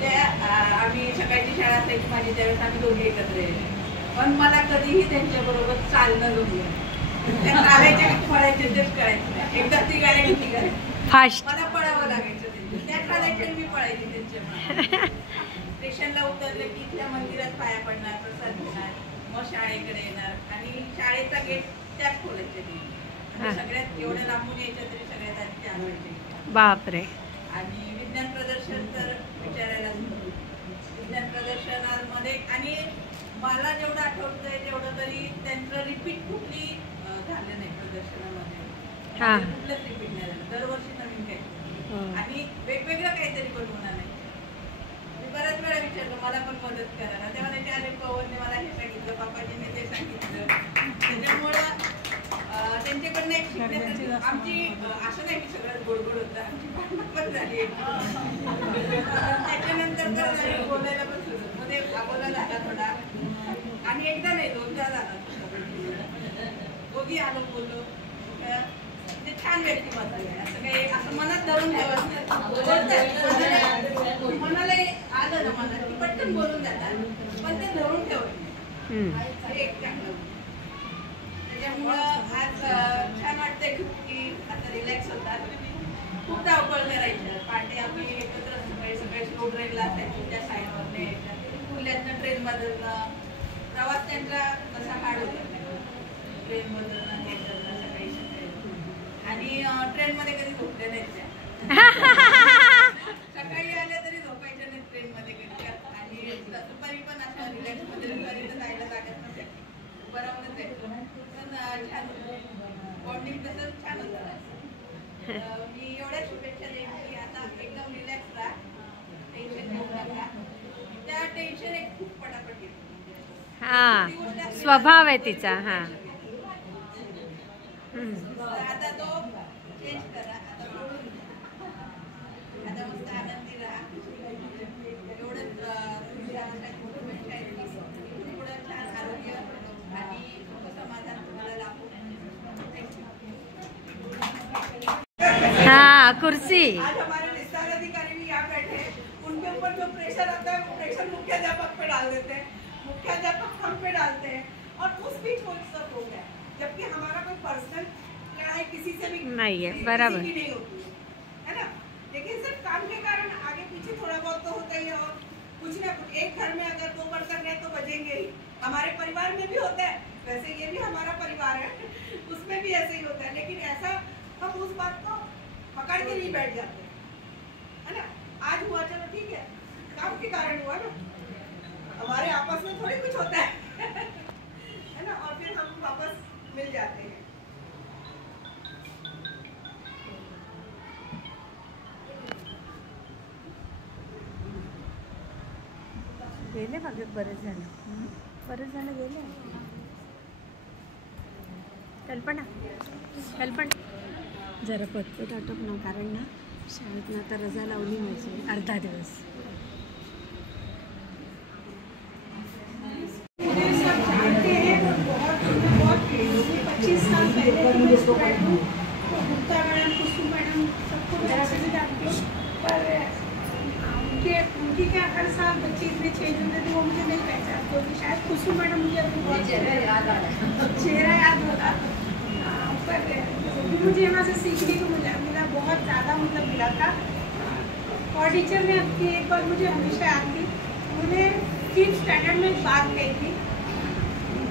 त्या आम्ही सकाळची शाळा असायची माझी, त्यावेळेस आम्ही दोघे एकत्र यायचे. पण मला कधीही त्यांच्याबरोबर चालणं जमलं. त्या चालायच्या पळायचे तेच कळायचे नाही. एकदा ती गाडी किती करायची फास्ट मला पळावं लागायचं त्यांच्या. त्या चालायच्या मी पळायची त्यांच्या. स्टेशनला उतरलं की इथल्या मंदिरात पाया पडणार, प्रसाद घेणार, मग शाळेकडे येणार आणि शाळेचा गेट त्याच खोलायचे ते. सगळ्यात एवढ्या लांबून यायच्या तरी सगळ्यात आधी त्या आवडते. बापरे. आणि विज्ञान प्रदर्शन तर विचारायला विज्ञान प्रदर्शनामध्ये आणि मला जेवढं आठवतंय तेवढं तरी त्यांचं रिपीट कुठली झालं नाही प्रदर्शनामध्ये. कुठलंच रिपीट नाही झालं. दरवर्षी नवीन काहीतरी आणि वेगवेगळं काहीतरी बनवणार नाही. मी बऱ्याच वेळा विचारलं मला पण मदत करा ना, तेव्हा त्याच्या आले पवनने मला हे सांगितलं, पापाजीने ते सांगितलं. त्याच्यामुळं त्यांच्याकडनं एक शिकण्यासाठी आमची असं नाही की सगळं गोडगोड होतं, आमची भांडणं पण झाली. त्याच्यानंतर बोलायला पण सुरू मध्ये अकोला झाला थोडा, आणि एकदा नाही दोनदा झाला. दोघी आलो बोललो. ते छान व्यक्तिमत्व आहे. असं काही असं मनात धरून ठेवत नाही. मनाला आलं ना मनात की पटकन बोलून जातात, पण ते धरून ठेवत नाही. एक चांगलं. त्याच्यामुळं आज छान वाटतंय की आता रिलॅक्स होतात. खूप धावपळ करायचं. पहाटे आम्ही एकत्र सकाळी सकाळी स्लो ट्रेनला असायचो, त्या साईडवरने यायच्या. पुण्यातनं ट्रेन बदलणं, प्रवास त्यांचा कसा हार्ड होता. ट्रेन बदलणं हे करणं सकाळी सकाळी. आणि ट्रेनमध्ये कधी झोपले नाहीत त्या. सकाळी आल्या तरी झोपायच्या नाही ट्रेनमध्ये कधी. आणि दुपारी पण असं रिलॅक्समध्ये दुपारी तर जायला लागत नव्हते. बरोबरच जायचं. पण छान बॉन्डिंग तसं छान होतं. मी एवढ्या शुभेच्छा देईन की आता एकदम रिलॅक्स राहा, टेन्शन घेऊ नका. त्या टेन्शन एक खूप पटापट येतो. हा स्वभाव आहे तिचा. हा आता तो चेंज करा. आता मस्त आनंदी राहा. एवढंच शुभेच्छा आहे. पुढे छान आरोग्य आणि समाधान तुम्हाला लाभो. हाँ कुर्सी. आज हमारे विस्तार अधिकारी भी यहाँ बैठे हैं. उनके ऊपर जो प्रेशर आता है वो प्रेशर मुख्याध्यापक पे डाल देते हैं, मुख्याध्यापक हम पे डालते हैं, और उस बीच वो सब हो गया. जबकि हमारा कोई पर्सनल लड़ाई किसी से भी नहीं है. बराबर नहीं होती है ना. लेकिन सिर्फ काम के कारण आगे पीछे थोड़ा बहुत तो होता ही है. और कुछ ना कुछ एक घर में अगर 2 बर्तन रहे तो बजेंगे ही. हमारे परिवार में भी होता है. वैसे ये भी हमारा परिवार है, उसमें भी ऐसे ही होता है. लेकिन ऐसा हम उस बात को पकड़ के नहीं बैठ जाते है ना. आज हुआ चलो ठीक है, काम के कारण हुआ ना. हमारे आपस में थोड़ी कुछ होता है है ना. और फिर हम वापस मिल जाते हैं. गेले बागेत बरेच जण गेले. कल्पना जरा पटपट आटप ना, कारण ना शाळेतनं आता रजा लावली माझी अर्धा दिवस. उनकी क्या हर साल बच्चे इतने चेंज होते थे वो मुझे नहीं पहचानते. तो शायद कुसुम मैडम मुझे अपनी बहुत चेहरा याद होगा. पर मुझे यहाँ से सीखने को मिला बहुत ज़्यादा मतलब मिला था. और टीचर ने आपकी एक बार मुझे हमेशा याद थी. उन्होंने 5th स्टैंडर्ड में एक बात कही थी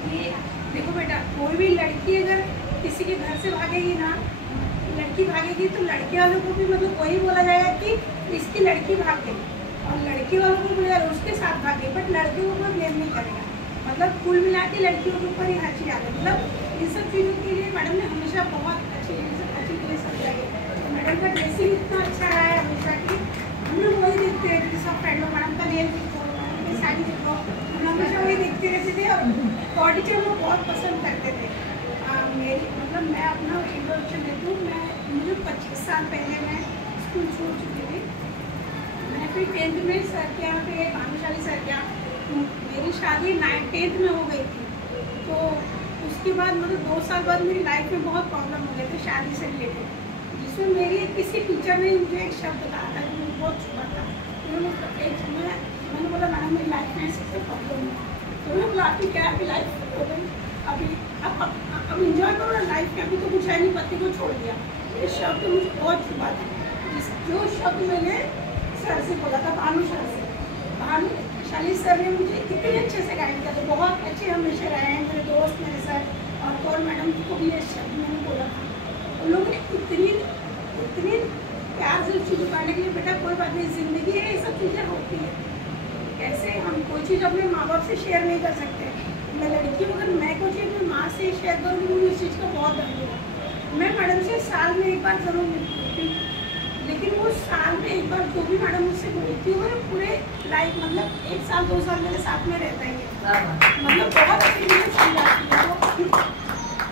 कि देखो बेटा, कोई भी लड़की अगर किसी के घर से भागेगी ना, लड़की भागेगी तो लड़के वालों को भी मतलब वही बोला जाएगा कि इसकी लड़की भाग गई, और लड़की वालों को बोला उसके साथ भागे, बट लड़के को कोई ब्लेम नहीं करेगा. मतलब कुल मिला के लड़कियों के ऊपर ही हर चीज आ गई। मतलब इन सब चीज़ों के लिए मैडम ने हमेशा बहुत अच्छी तरह समझाई। मैडम का ड्रेसिंग इतना अच्छा रहा है हमेशा की हम लोग वही देखते रहते थे। सब फ्रेंड लोग मैडम का नेल देखो, मैडम की साड़ी देखो, हम हमेशा वही देखते रहते थे। और बॉडी टीचर वो बहुत पसंद करते थे। मेरी मतलब मैं अपना इंट्रोडक्शन देती हूँ। मुझे 25 साल पहले मैं स्कूल छोड़ चुकी थी। मैं फिर 10th में सर के यहाँ पे भानुशाली सर के यहाँ मेरी शादी 10th में हो गई थी। तो उसके बाद मतलब 2 साल बाद मेरी लाइफ में बहुत प्रॉब्लम हो गए थे शादी से रिलेटेड, जिसमें मेरी किसी टीचर ने मुझे एक शब्द कहा था जो मुझे बहुत छुपा था। मैंने बोला मैडम मेरी लाइफ में ऐसे प्रॉब्लम है। तो मैंने बोला आपकी क्या है लाइफ हो गई, अभी अब इंजॉय करो ना लाइफ में, अभी तो कुछ है नहीं, पति को छोड़ दिया। ये शब्द मुझे बहुत छुपा था। जो शब्द मैंने सर से बोला था, भानु सर से, भानुशाली सर ने मुझे इतने अच्छे से गाइड किया था। बहुत अच्छे हमेशा रहे हैं मेरे दोस्त, मेरे सर और कौर मैडम को भी ये शब्द मैंने बोला था। उन लोगों ने इतनी प्यार से चीज़ उतारने के लिए, बेटा कोई बात नहीं, जिंदगी है, ये सब चीज़ें होती है। कैसे हम कोई चीज़ अपने माँ बाप से शेयर नहीं कर सकते। मैं लड़की हूँ, अगर मैं कोई चीज़ अपनी माँ से शेयर करूँगी मुझे उस चीज़ का बहुत दर्द होगा। मैं मैडम से साल में एक बार ज़रूर मिलती थी, लेकिन वो साल में एक बार जो भी मैडम मुझसे बोलती हूँ मैं पूरे लाइफ मतलब 1 साल 2 साल मेरे साथ में रहता ही है। मतलब बहुत अच्छी चीज़ें समझाती है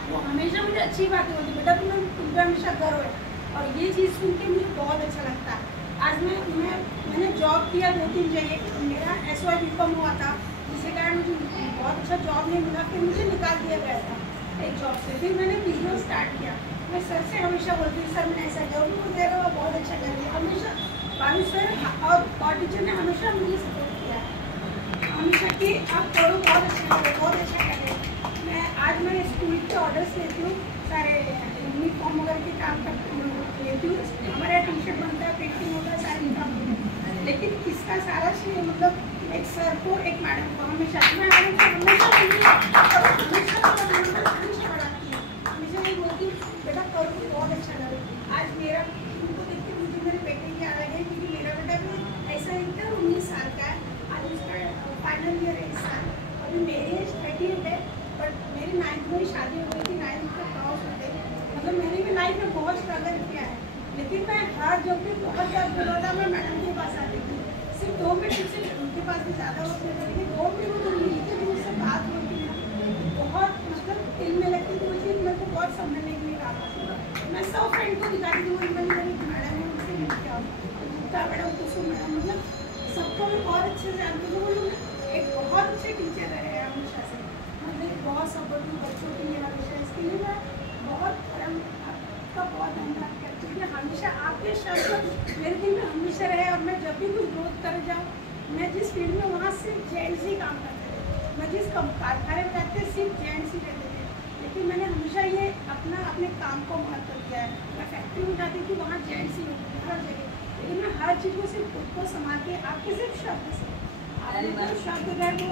वो हमेशा मुझे अच्छी बातें होती है, बेटा तुम पर हमेशा गर्व है। और ये चीज़ सुन के मुझे बहुत अच्छा लगता है। आज मैंने जॉब किया 2-3 जगह, मेरा SY BCom हुआ था, जिसके कारण मुझे बहुत अच्छा जॉब नहीं मिला। फिर मुझे निकाल दिया गया था एक जॉब से। फिर मैंने बिजनेस स्टार्ट किया। मैं सर से हमेशा बोलती हूँ सर मैंने ऐसा किया, उनको दे रहा बहुत अच्छा कर दिया। हमेशा भानु सर और टीचर ने हमेशा मुझे सपोर्ट किया हमेशा कि आप करो, बहुत अच्छा करो, बहुत अच्छा करें। आज मैं स्कूल के ऑर्डर्स लेती हूँ, सारे यूनिफॉर्म वगैरह के काम लेती हूँ। हमारा टी-शर्ट बनता है, प्रिंटिंग होता है, सारे काम होता है। लेकिन इसका सारा श्रेय मतलब एक सर को, एक मैडम को हमेशा ये बोलती बेटा करो, बहुत अच्छा लगा। आज मेरा उनको देख के मुझे मेरे बेटे की याद आ गई, क्योंकि मेरा बेटा भी ऐसा ही था, 19 साल का है। आज उसका फाइनल ईयर है इस साल। अभी मेरी एज 38 है, बट मेरी 9th में शादी हो गई थी, 9th का क्रॉस हो गई। मतलब मैंने भी लाइफ में बहुत स्ट्रगल किया है, लेकिन मैं हर जब भी बहुत दर्द हो रहा था मैं मैडम के पास आती थी। सिर्फ 2 मिनट से उनके पास भी ज़्यादा वक्त नहीं था, लेकिन 2 मिनट तो मिलती थी, मुझसे बात होती है, बहुत मतलब दिल में लगती थी। वो चीज़ मेरे को बहुत समझने के लिए कहा था। मैं सब फ्रेंड को दिखाती थी, वो मैडम है उनसे मिल के आओ, गुप्ता मैडम, कुसुम मैडम, मतलब सबको मैं बहुत अच्छे से जानती हूँ। वो लोग एक बहुत अच्छे टीचर रहे हैं हमेशा से, मतलब बहुत सपोर्ट हूँ बच्चों के लिए हमेशा। इसके लिए मैं बहुत आपका बहुत धन्यवाद करती हूँ। हमेशा आपके शब्द मेरे दिल में हमेशा रहे। और मैं जब भी कुछ ग्रोथ कर जाऊँ, मैं जिस फील्ड में वहाँ सिर्फ जेंट्स ही काम करते थे, मैं जिस कारखाने में जाते सिर्फ जेंट्स ही रहते थे, लेकिन मैंने हमेशा ये अपने काम को महत्व दिया है। मैं फैक्ट्री में जाती थी, वहाँ जेंट्स ही होते थे हर जगह, लेकिन मैं हर चीज़ को सिर्फ खुद को संभाल के आपके सिर्फ शब्द से शब्द गए वो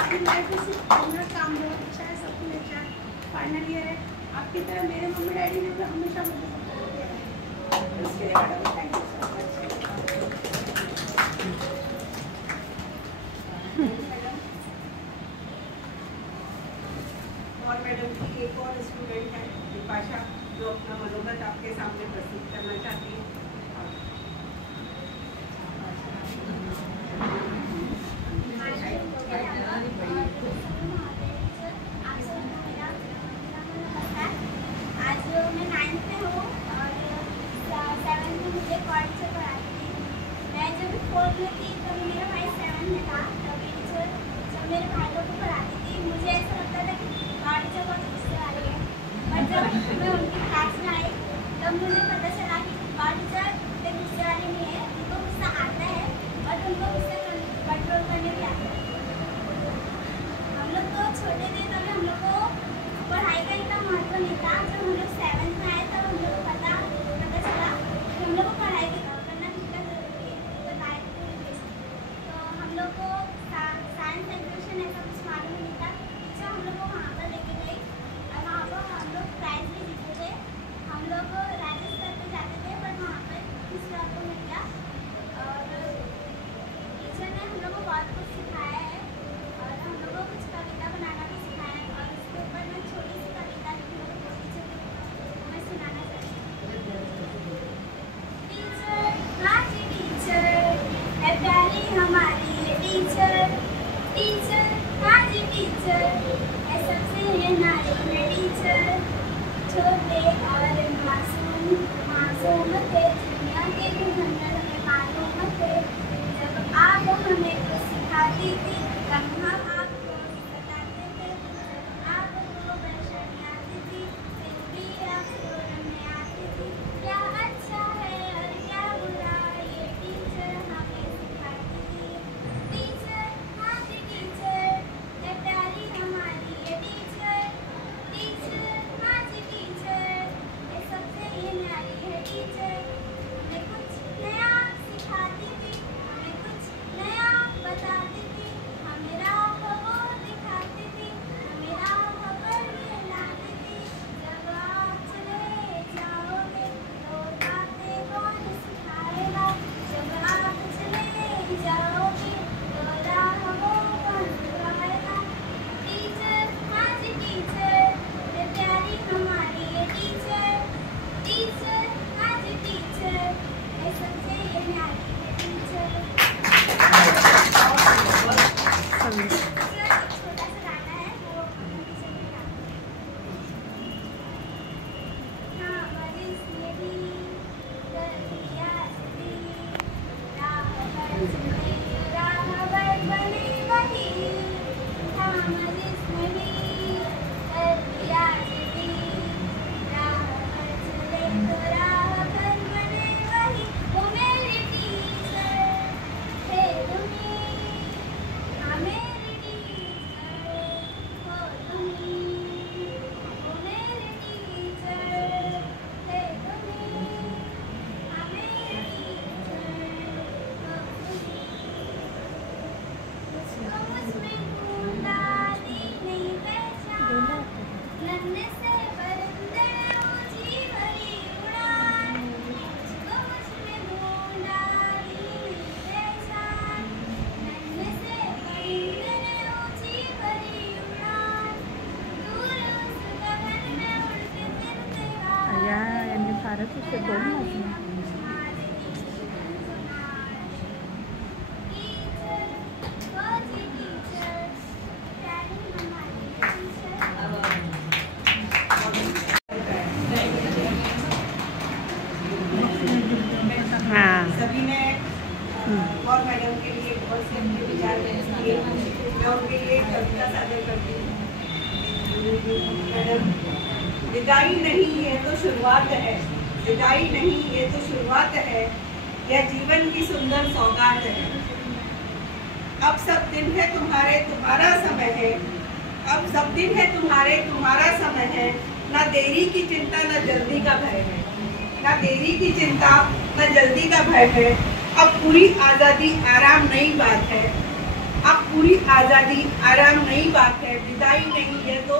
मेरे लाइफ में सिर्फ अपना काम बहुत अच्छा है, सब कुछ अच्छा है। फाइनल ईयर है, आपकी तरह मेरे मम्मी डैडी ने भी हमेशा मुझे सपोर्ट किया है। इसके लिए madam thank you so much. और मैडम की एक और स्टूडेंट है विपाशा, जो अपना मनोगत आपके सामने प्रस्तुत करना चाहती है। आज मैं 9th में हूँ और 7th में मुझे कॉलेज से पढ़ाती थी। मैं जब 4th में थी तभी मेरा भाई 7th में था। तभी जब मेरे भाई लोग को पढ़ाती थी मुझे ऐसा लगता था कि कॉलेज बहुत गुस्से वाली है, पर जब मैं उनकी क्लास में आई तब मुझे पता चला कि कॉलेज छोटे और मासूम थे, दुनिया के घमंड हमें मालूम थे। जब आप हमें कुछ सिखाती थी, तब हम आपको बताते थे। जब आपको परेशानी आती थी, फिर भी आपको रमने आती थी। क्या अच्छा है और क्या बुरा, ये टीचर हमें सिखाती थी। टीचर, हाँ जी टीचर, ये प्यारी हमारी ये टीचर। टीचर, हाँ जी टीचर, ये सबसे ये न्यारी है टीचर। हमें कुछ नया सिखाती थी, हमें कुछ नया बताती थी, हमें राह वो दिखाती थी, हमें राह पर ये लाती थी। जब आप चले जाओगे तो बातें कौन सिखाएगा? जब आप चले जाओगे तो राह वो कौन दिखाएगा? टीचर, हाँ जी टीचर, ये प्यारी हमारी ये टीचर। टीचर, हाँ जी टीचर, ये सबसे ये न्यारी है टीचर। छोटा सा गाना है वो टीचर ने गाया। हाँ बारिश में भी दरिया भी राहबर चले जो राहबर बने वही। हाँ बारिश में भी दरिया भी राहबर चले तो राहबर बने वही। वो मेरी टीचर थे तुम्हें, हाँ मेरी टीचर हो तुम्हें। वो मेरी टीचर थे तुम्हें, हाँ मेरी टीचर हो तुम्हें। मुझको मुझमें ढूंढा दी नहीं पहचान, नन्हे से परिंदे ऊंची भरी उड़ान। मुझको मुझमें ढूंढा दी नहीं पहचान, नन्हे से परिंदे ऊंची भरी उड़ान। दूर उस गगन में उड़ते फिरते टीचर, वो जी टीचर, प्यारी हमारी टीचर। सभी ने और मैडम के लिए बहुत से अपने विचार व्यक्त किए। मैं उनके लिए एक कविता साझा करती हूँ। मैडम, विदाई नहीं ये तो शुरुआत है, विदाई नहीं ये तो शुरुआत है, यह जीवन की सुंदर सौगात है। अब सब दिन है तुम्हारे तुम्हारा समय है, अब सब दिन है तुम्हारे तुम्हारा समय है। ना देरी की चिंता न जल्दी का भय है, ना देरी की चिंता न जल्दी का भय है। अब पूरी आज़ादी आराम नई बात है, अब पूरी आज़ादी आराम नई बात है। विदाई नहीं ये तो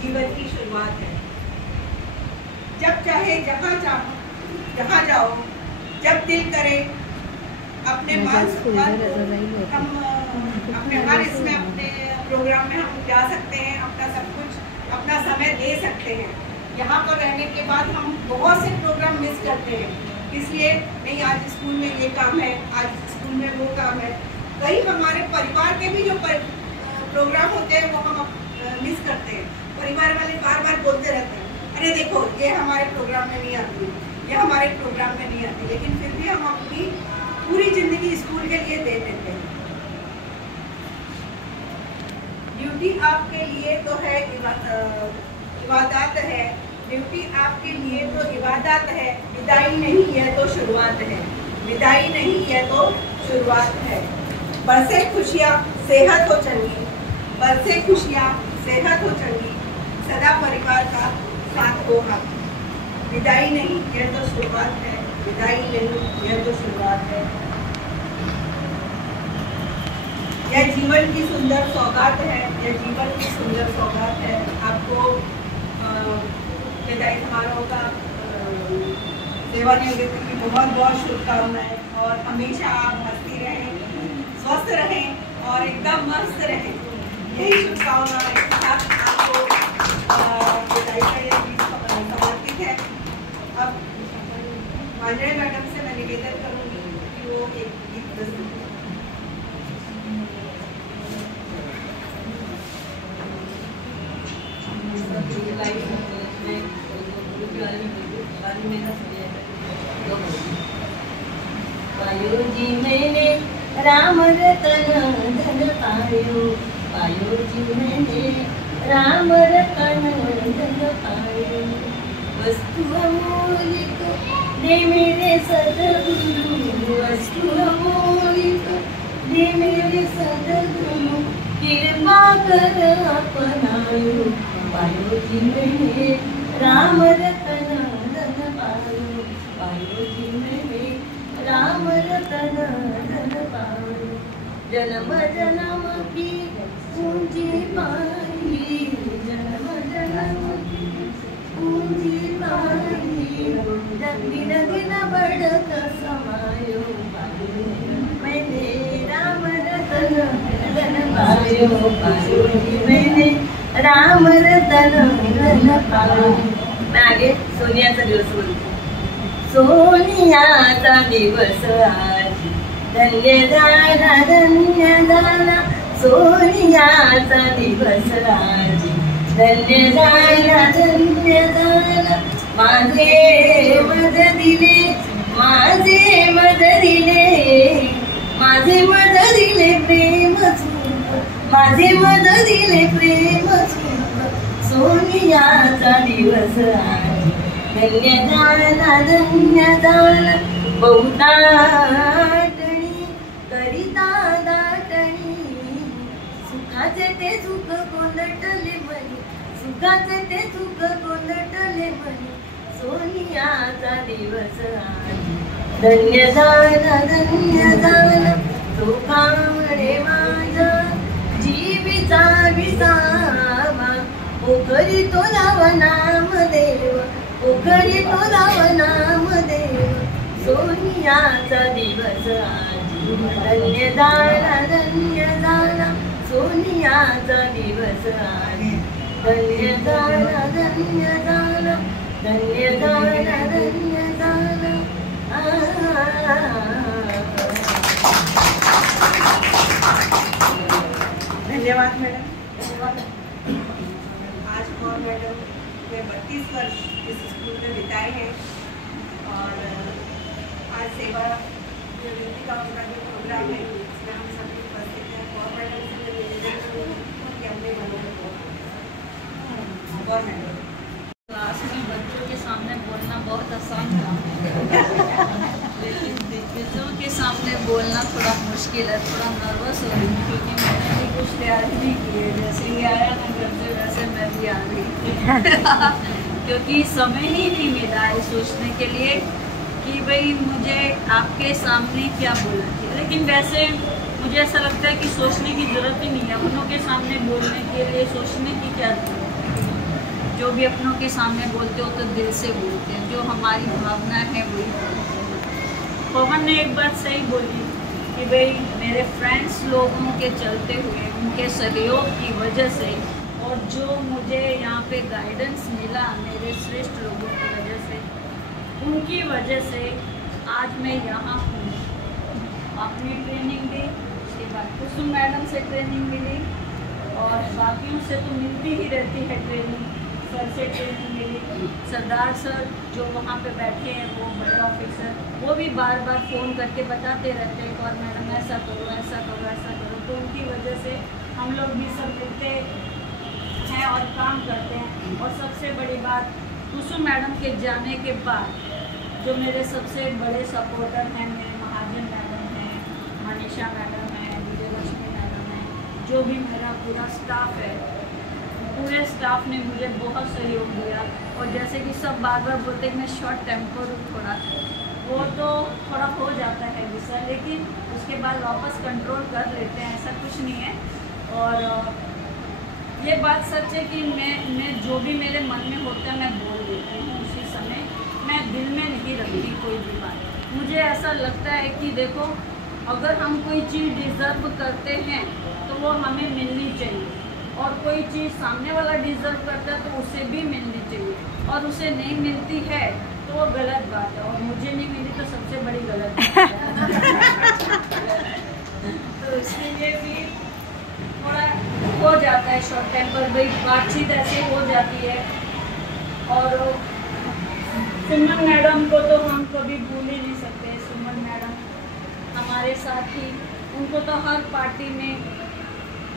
जीवन की शुरुआत है। जब चाहे जहाँ चाहो जहाँ जाओ, जब दिल करे अपने हम अपने हर इसमें अपने प्रोग्राम में हम जा सकते हैं, अपना सब कुछ अपना समय दे सकते हैं। यहाँ पर रहने के बाद हम बहुत से प्रोग्राम मिस करते हैं, इसलिए नहीं आज स्कूल में ये काम है, आज स्कूल में वो काम है। कई हमारे परिवार के भी जो प्रोग्राम होते हैं वो हम मिस करते हैं। परिवार वाले बार बार बोलते रहते हैं, अरे देखो ये हमारे प्रोग्राम में नहीं आती, ये हमारे प्रोग्राम में नहीं आती, लेकिन फिर भी हम अपनी पूरी जिंदगी स्कूल के लिए दे देते हैं। ड्यूटी आपके लिए तो है इबादत है, ड्यूटी आपके लिए तो इबादत है। विदाई नहीं है तो शुरुआत है, विदाई नहीं है तो शुरुआत है। बरसे खुशियाँ सेहत हो चंगी, बरसे खुशियाँ सेहत हो चंगी, सदा परिवार का साथ हो हम। विदाई नहीं यह तो शुरुआत है, विदाई नहीं यह तो शुरुआत है। यह जीवन की सुंदर सौगात है, यह जीवन की सुंदर सौगात है। आपको विदाई समारोह का सेवानिवृत्ति की बहुत बहुत शुभकामनाएं, और हमेशा आप हंसती रहें, स्वस्थ रहें और एकदम मस्त रहें, यही शुभकामनाएं के साथ आपको विदाई का ये गीत समर्पित है। अब मांजरे मैडम से मैं निवेदन करूंगी कि वो एक गीत प्रस्तुत करें। लाइफ में छोटी वाली भी बोलिए, वाली मेरा सुनिए। पायो जी मैंने राम रतन धन पायो, पायो जी मैंने राम रतन धन पायो। वस्तु अमूल्य दे मेरे सद्गुरु, वस्तु अमूल्य दे मेरे सद्गुरु, कृपा कर अपनायो। पायो जी मैंने राम रतन धन पायो, पायो जी मैंने राम रतन धन पायो। जन्म जन्म की पूंजी पाई, जन्म जन्म की पूंजी पाई, दिन दिन बढ़त समायो। मैंने राम रतन धन पायो, पायो जी मैंने राम रतन धन पायो। मैं आगे सोनियाचा दिवस बोलते। सोनियाचा दिवस आज धन्य झाला, धन्य झाला, सोनियाचा दिवस आज धन्य झाला, धन्य झाला। माझे मध दिले, माझे मध दिले, माझे मध दिले प्रेम सुख, माझे मध दिले प्रेम सुख। सोनियाचा दिवस आज धन्य झाला, धन्य झाला। बहुताटणी करिता दाटणी, सुखाचे ते सुख कोंदटले मनी, सुखाचे ते सुख कोंदटले मनी। सोनियाचा दिवस आज धन्य झाला, धन्य झाला। तो कामडे माझा जीविता विसावा, पोखरी तो लाव नामदेव, पोखरी तो लाव नामदेव। सोनियाचा दिवस आज धन्य झाला, धन्य झाला। सोनियाचा दिवस आज धन्य झाला, धन्य झाला, धन्य झाला, धन्य झाला। धन्यवाद मैडम। आज कौर मैडम ने 32 वर्ष इस स्कूल में बिताए हैं और आज सेवा निवृत्ति का उनका जो प्रोग्राम है उसमें हम सभी उपस्थित हैं। कौर मैडम से मैं निवेदन करूँगी कि हमने कौर मैडम क्लास में बच्चों के सामने बोलना बहुत आसान काम है, लेकिन दिग्गजों के सामने बोलना थोड़ा मुश्किल है। थोड़ा नर्वस हो रही हूँ क्योंकि मैंने भी कुछ तैयारी नहीं की है। जैसे ही आया ना घर से वैसे मैं भी आ गई क्योंकि समय ही नहीं मिला है सोचने के लिए कि भाई मुझे आपके सामने क्या बोलना चाहिए। लेकिन वैसे मुझे ऐसा लगता है कि सोचने की ज़रूरत ही नहीं है। अपनों के सामने बोलने के लिए सोचने की क्या ज़रूरत है। जो भी अपनों के सामने बोलते हो तो दिल से बोलते हैं, जो हमारी भावना है वही बोलते हैं। पवन ने एक बात सही बोली कि भाई मेरे फ्रेंड्स लोगों के चलते हुए उनके सहयोग की वजह से और जो मुझे यहाँ पे गाइडेंस मिला मेरे श्रेष्ठ लोगों की वजह से, उनकी वजह से आज मैं यहाँ हूँ। अपनी ट्रेनिंग दी, उसके बाद कुसुम मैडम से ट्रेनिंग मिली और बाकियों से तो मिलती ही रहती है ट्रेनिंग। सर से ट्रेनिंग मिली, सरदार सर जो वहाँ पे बैठे हैं वो बड़े ऑफिसर, वो भी बार बार फ़ोन करके बताते रहते हैं और मैडम ऐसा करो, ऐसा करो, ऐसा करो। तो उनकी वजह से हम लोग भी सब मिलते हैं और काम करते हैं। और सबसे बड़ी बात कुसुम मैडम के जाने के बाद जो मेरे सबसे बड़े सपोर्टर हैं, मेरे महाजन मैडम हैं, मनीषा मैडम हैं, विजयलक्ष्मी मैडम हैं, जो भी मेरा पूरा स्टाफ है, पूरे स्टाफ ने मुझे बहुत सहयोग दिया। और जैसे कि सब बार बार बोलते हैं मैं शॉर्ट टेम्पर हूँ थोड़ा, वो तो थोड़ा हो जाता है गुस्सा, लेकिन उसके बाद वापस कंट्रोल कर लेते हैं, ऐसा कुछ नहीं है। और ये बात सच है कि मैं जो भी मेरे मन में होता है मैं बोल देती हूँ उसी समय, मैं दिल में नहीं रखती कोई भी बात। मुझे ऐसा लगता है कि देखो अगर हम कोई चीज़ डिज़र्व करते हैं तो वो हमें मिलनी चाहिए, और कोई चीज़ सामने वाला डिज़र्व करता है तो उसे भी मिलनी चाहिए, और उसे नहीं मिलती है तो वो गलत बात है। और मुझे नहीं मिली तो सबसे बड़ी गलत बात है। तो इसलिए भी थोड़ा हो जाता है शॉर्ट टेम्पर, भाई बातचीत ऐसे हो जाती है। और सुमन मैडम को तो हम कभी भूल ही नहीं सकते। सुमन मैडम हमारे साथ ही, उनको तो हर पार्टी में,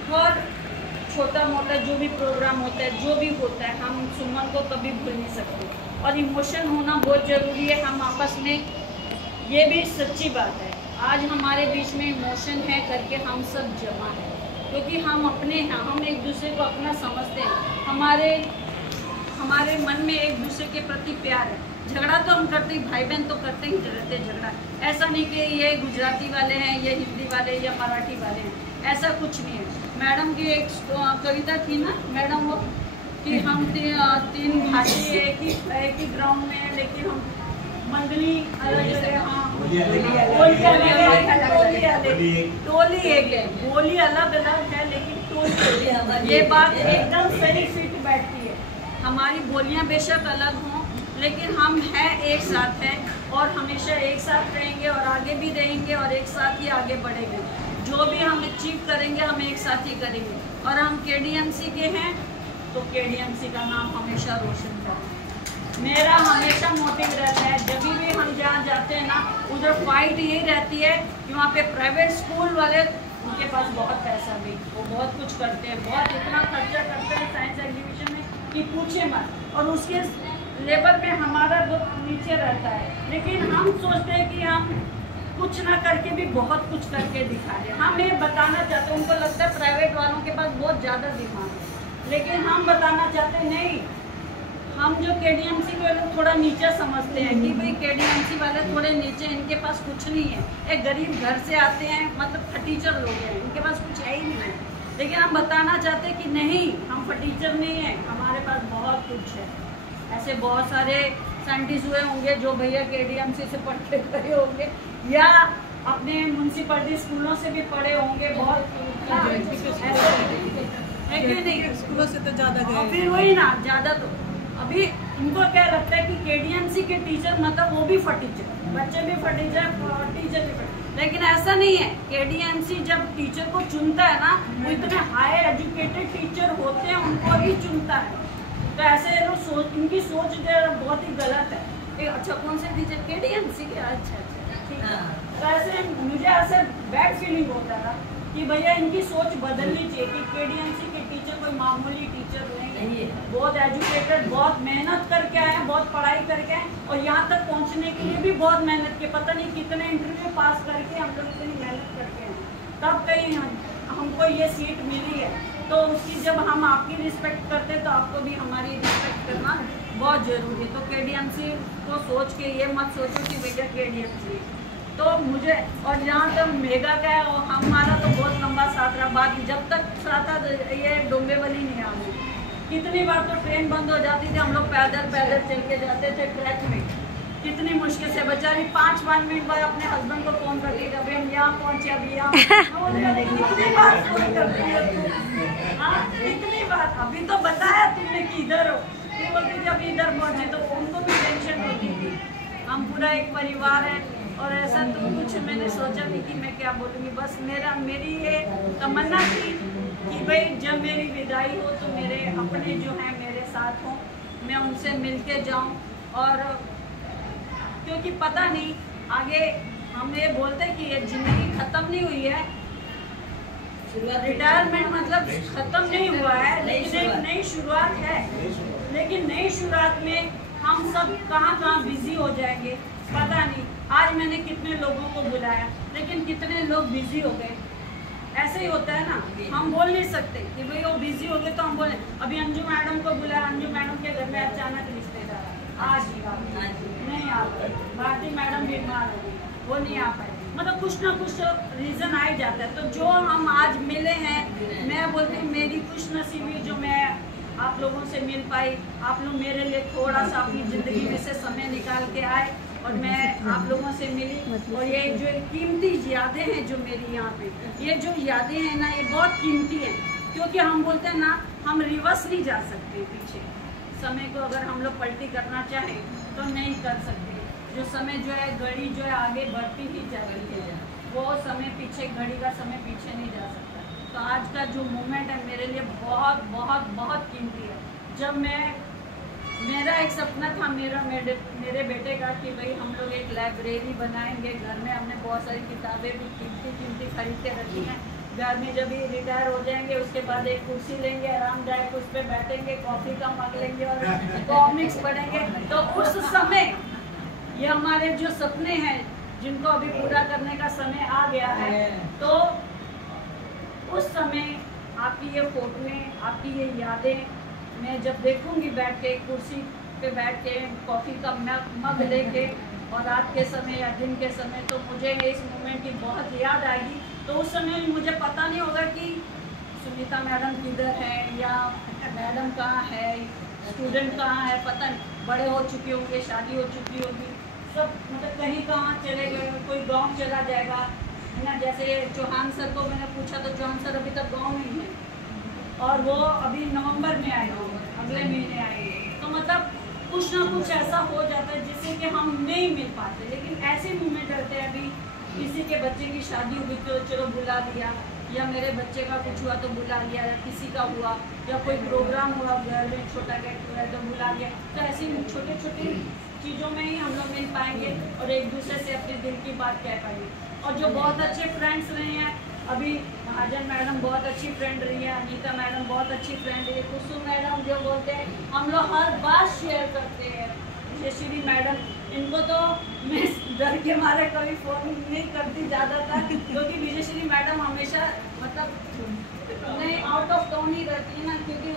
हर छोटा मोटा जो भी प्रोग्राम होता है, जो भी होता है, हम सुमन को कभी भूल नहीं सकते। और इमोशन होना बहुत ज़रूरी है हम आपस में, ये भी सच्ची बात है। आज हमारे बीच में इमोशन है करके हम सब जमा है, क्योंकि हम अपने हैं, हम एक दूसरे को अपना समझते हैं, हमारे मन में एक दूसरे के प्रति प्यार है। झगड़ा तो हम करते ही, भाई बहन तो करते ही रहते झगड़ा। ऐसा नहीं कि ये गुजराती वाले हैं, ये हिंदी वाले या मराठी वाले हैं, ऐसा कुछ नहीं है। मैडम की एक कविता थी ना मैडम, वो कि हम तीन भाषी एक ही ग्राउंड में है, लेकिन हम मंडली अलग अलग, हाँ टोली एक है, बोली अलग अलग है लेकिन टोली, ये बात एकदम सही फिट बैठती है। हमारी बोलियां बेशक अलग हों, लेकिन हम हैं एक साथ हैं और हमेशा एक साथ रहेंगे और आगे भी रहेंगे और एक साथ ही आगे बढ़ेंगे। जो भी हम अचीव करेंगे हम एक साथ ही करेंगे। और हम केडीएमसी के हैं तो केडीएमसी का नाम हमेशा रोशन करें। मेरा हमेशा मोटिव रहता है, जब भी हम जहाँ जाते हैं ना, उधर फाइट यही रहती है कि वहाँ पे प्राइवेट स्कूल वाले, उनके पास बहुत पैसा भी, वो बहुत कुछ करते हैं, बहुत इतना खर्चा करते हैं साइंस एग्जीबिशन में कि पूछे मत। और उसके लेवल में हमारा बहुत नीचे रहता है, लेकिन हम सोचते हैं कि हम कुछ ना करके भी बहुत कुछ करके दिखा रहे हैं। हम ये बताना चाहते हैं, उनको लगता है प्राइवेट वालों के पास बहुत ज़्यादा दिमाग है, लेकिन हम बताना चाहते हैं नहीं, हम जो केडीएमसी के लोग थोड़ा नीचे समझते हैं कि भाई केडीएमसी वाले थोड़े नीचे, इनके पास कुछ नहीं है, एक गरीब घर से आते हैं, मतलब फटीचर लोग हैं, इनके पास कुछ है ही नहीं है। लेकिन हम बताना चाहते हैं कि नहीं, हम फटीचर नहीं हैं, हमारे पास बहुत कुछ है। ऐसे बहुत सारे साइंटिस्ट हुए होंगे जो भैया केडीएमसी से पढ़ के गए होंगे या अपने म्यूनसिपैलिटी स्कूलों से भी पढ़े होंगे, बहुत नहीं स्कूलों से तो ज़्यादा गए, फिर वही ना ज़्यादा। तो अभी इनको क्या लगता है कि केडीएमसी के टीचर मतलब वो भी फटीचर, बच्चे भी फटीचर, टीचर भी फटीचर, लेकिन ऐसा नहीं है। केडीएमसी जब टीचर को चुनता है ना, वो इतने हाई एजुकेटेड टीचर होते हैं, उनको ही चुनता है। तो ऐसे लोग सोच, इनकी सोच जो बहुत ही गलत है। अच्छा कौन से टीचर? केडीएमसी के, अच्छा ठीक है। तो ऐसे मुझे ऐसे बैड फीलिंग होता था कि भैया इनकी सोच बदलनी चाहिए कि केडीएमसी के टीचर कोई मामूली टीचर नहीं है, बहुत एजुकेटेड, बहुत मेहनत करके आए हैं, बहुत पढ़ाई करके आए, और यहाँ तक पहुँचने के लिए भी बहुत मेहनत की, पता नहीं कितने इंटरव्यू पास करके हम लोग इतनी मेहनत करके हैं, तब कहीं हमको ये सीट मिली है। तो उसकी जब हम आपकी रिस्पेक्ट करते हैं तो आपको भी हमारी रिस्पेक्ट करना बहुत ज़रूरी है। तो केडीएमसी को सोच के ये मत सोचो कि भैया केडीएमसी। तो मुझे, और जहाँ तक मेगा का है, और हमारा तो बहुत लंबा साथ रहा, बाकी जब तक साथ ये डोंबेवली नहीं आ गई, कितनी बार तो ट्रेन बंद हो जाती थी, हम लोग पैदल चल के जाते थे ट्रैक में, कितनी मुश्किल से। बेचारी 5 मिनट बाद अपने हस्बैंड को फोन करती थी, अभी हम यहाँ पहुँचे, अभी यहाँ कितनी बार फोन करती है तू? हाँ कितनी बार, अभी तो बताया तुमने कि इधर हो, फिर बोलती जब इधर पहुँचे तो उनको भी टेंशन होती थी। हम पूरा एक परिवार है, और ऐसा तो कुछ मैंने सोचा नहीं कि मैं क्या बोलूँगी। बस मेरी ये तमन्ना थी कि भाई जब मेरी विदाई हो तो मेरे अपने जो हैं मेरे साथ हों, मैं उनसे मिल के जाऊँ। और क्योंकि पता नहीं आगे, हम ये बोलते हैं कि ये ज़िंदगी ख़त्म नहीं हुई है, रिटायरमेंट मतलब ख़त्म नहीं हुआ है, लेकिन एक नई शुरुआत है। लेकिन नई शुरुआत में हम सब कहाँ बिजी हो जाएंगे पता नहीं। आज मैंने कितने लोगों को बुलाया, लेकिन कितने लोग बिजी हो गए। ऐसे ही होता है ना, हम बोल नहीं सकते कि भाई वो बिजी हो गए तो हम बोले। अभी अंजू मैडम को बुलाया, अंजू मैडम के घर में अचानक रिश्तेदार आज ही नहीं आ पाए, भारती मैडम बीमार हो गई, वो नहीं आ पाए, मतलब कुछ ना कुछ रीज़न आ ही जाता है। तो जो हम आज मिले हैं, मैं बोलती हूँ मेरी खुशनसीबी जो मैं आप लोगों से मिल पाई, आप लोग मेरे लिए थोड़ा सा अपनी ज़िंदगी में से समय निकाल के आए और मैं आप लोगों से मिली। और ये जो कीमती यादें हैं जो मेरी यहाँ पे, ये जो यादें हैं ना, ये बहुत कीमती हैं, क्योंकि हम बोलते हैं ना, हम रिवर्स नहीं जा सकते पीछे। समय को अगर हम लोग पलटी करना चाहें तो नहीं कर सकते। जो समय जो है, घड़ी जो है आगे बढ़ती ही जा रही है, वो समय पीछे, घड़ी का समय पीछे नहीं जा सकता। तो आज का जो मोमेंट है मेरे लिए बहुत बहुत बहुत कीमती है। जब मैं मेरा एक सपना था मेरे बेटे का कि भाई हम लोग एक लाइब्रेरी बनाएंगे। घर में हमने बहुत सारी किताबें भी कीमती खरीद के रखी हैं। घर में जब भी रिटायर हो जाएंगे उसके बाद एक कुर्सी लेंगे, आरामदायक उस पर बैठेंगे, कॉफ़ी का मग लेंगे और कॉमिक्स पढ़ेंगे। तो उस समय ये हमारे जो सपने हैं जिनको अभी पूरा करने का समय आ गया है, तो उस समय आपकी ये फोटोएं, आपकी ये यादें मैं जब देखूंगी बैठ के कुर्सी पे बैठ के कॉफ़ी का मग लेके और रात के समय या दिन के समय, तो मुझे इस मोमेंट की बहुत याद आएगी। तो उस समय मुझे पता नहीं होगा कि सुनीता मैडम किधर है या मैडम कहाँ है, स्टूडेंट कहाँ है, पता नहीं। बड़े हो चुके होंगे, शादी हो चुकी होगी, सब मतलब कहीं कहाँ चले गए, कोई गांव चला जाएगा, है ना। जैसे चौहान सर को मैंने पूछा तो चौहान सर अभी तक गांव में ही है और वो अभी नवंबर में आए होंगे, अगले महीने आएंगे। तो मतलब कुछ ना कुछ ऐसा हो जाता है जिससे कि हम नहीं मिल पाते। लेकिन ऐसे मूवमेंट रहते हैं, अभी किसी के बच्चे की शादी हुई तो चलो बुला लिया, या मेरे बच्चे का कुछ हुआ तो बुला लिया, या किसी का हुआ या कोई प्रोग्राम हुआ घर में छोटा गेट हुआ तो बुला लिया। तो ऐसी छोटे छोटे चीज़ों में ही हम लोग मिल पाएंगे और एक दूसरे से अपने दिल की बात कह पाएंगे। और जो बहुत अच्छे फ्रेंड्स रहे हैं, अभी महाजन मैडम बहुत अच्छी फ्रेंड रही है, अनीता मैडम बहुत अच्छी फ्रेंड रही है, कुसुम मैडम जो बोलते हैं हम लोग हर बात शेयर करते हैं, विजयश्री मैडम, इनको तो मैं डर के मारे कभी फ़ोन नहीं करती ज़्यादातर, क्योंकि विजयश्री मैडम हमेशा मतलब नहीं आउट ऑफ टाउन ही रहती है ना। क्योंकि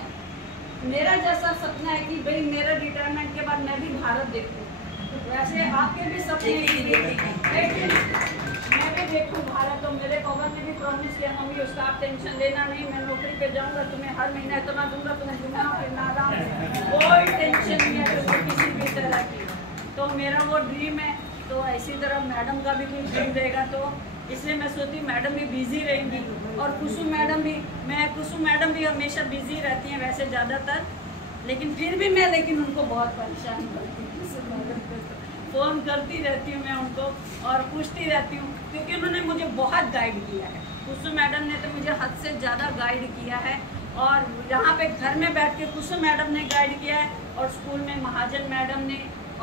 मेरा जैसा सपना है कि भाई मेरा रिटायरमेंट के बाद मैं भी भारत देखूँ, वैसे आपके भी सपने मैं भी देखूँ भारत। तो मेरे पवन ने भी प्रॉमिस किया, मम्मी उसका आप टेंशन लेना नहीं, मैं नौकरी पे जाऊँगा, तुम्हें हर महीना इतना दूंगा, तुम घूमना फिरना आराम से, कोई टेंशन नहीं है तुम्हें किसी भी तरह की। तो मेरा वो ड्रीम है। तो इसी तरह मैडम का भी कोई ड्रीम रहेगा, तो इसलिए मैं सोचती मैडम भी बिजी रहेंगी और कुसुम मैडम भी हमेशा बिजी रहती हैं वैसे ज़्यादातर, लेकिन फिर भी मैं उनको बहुत परेशान करती हूँ। कुसुम मैडम को फ़ोन करती रहती हूँ मैं उनको और पूछती रहती हूँ, क्योंकि उन्होंने मुझे बहुत गाइड किया है। कुसुम मैडम ने तो मुझे हद से ज़्यादा गाइड किया है, और यहाँ पे घर में बैठ के कुसुम मैडम ने गाइड किया है, और स्कूल में महाजन मैडम ने,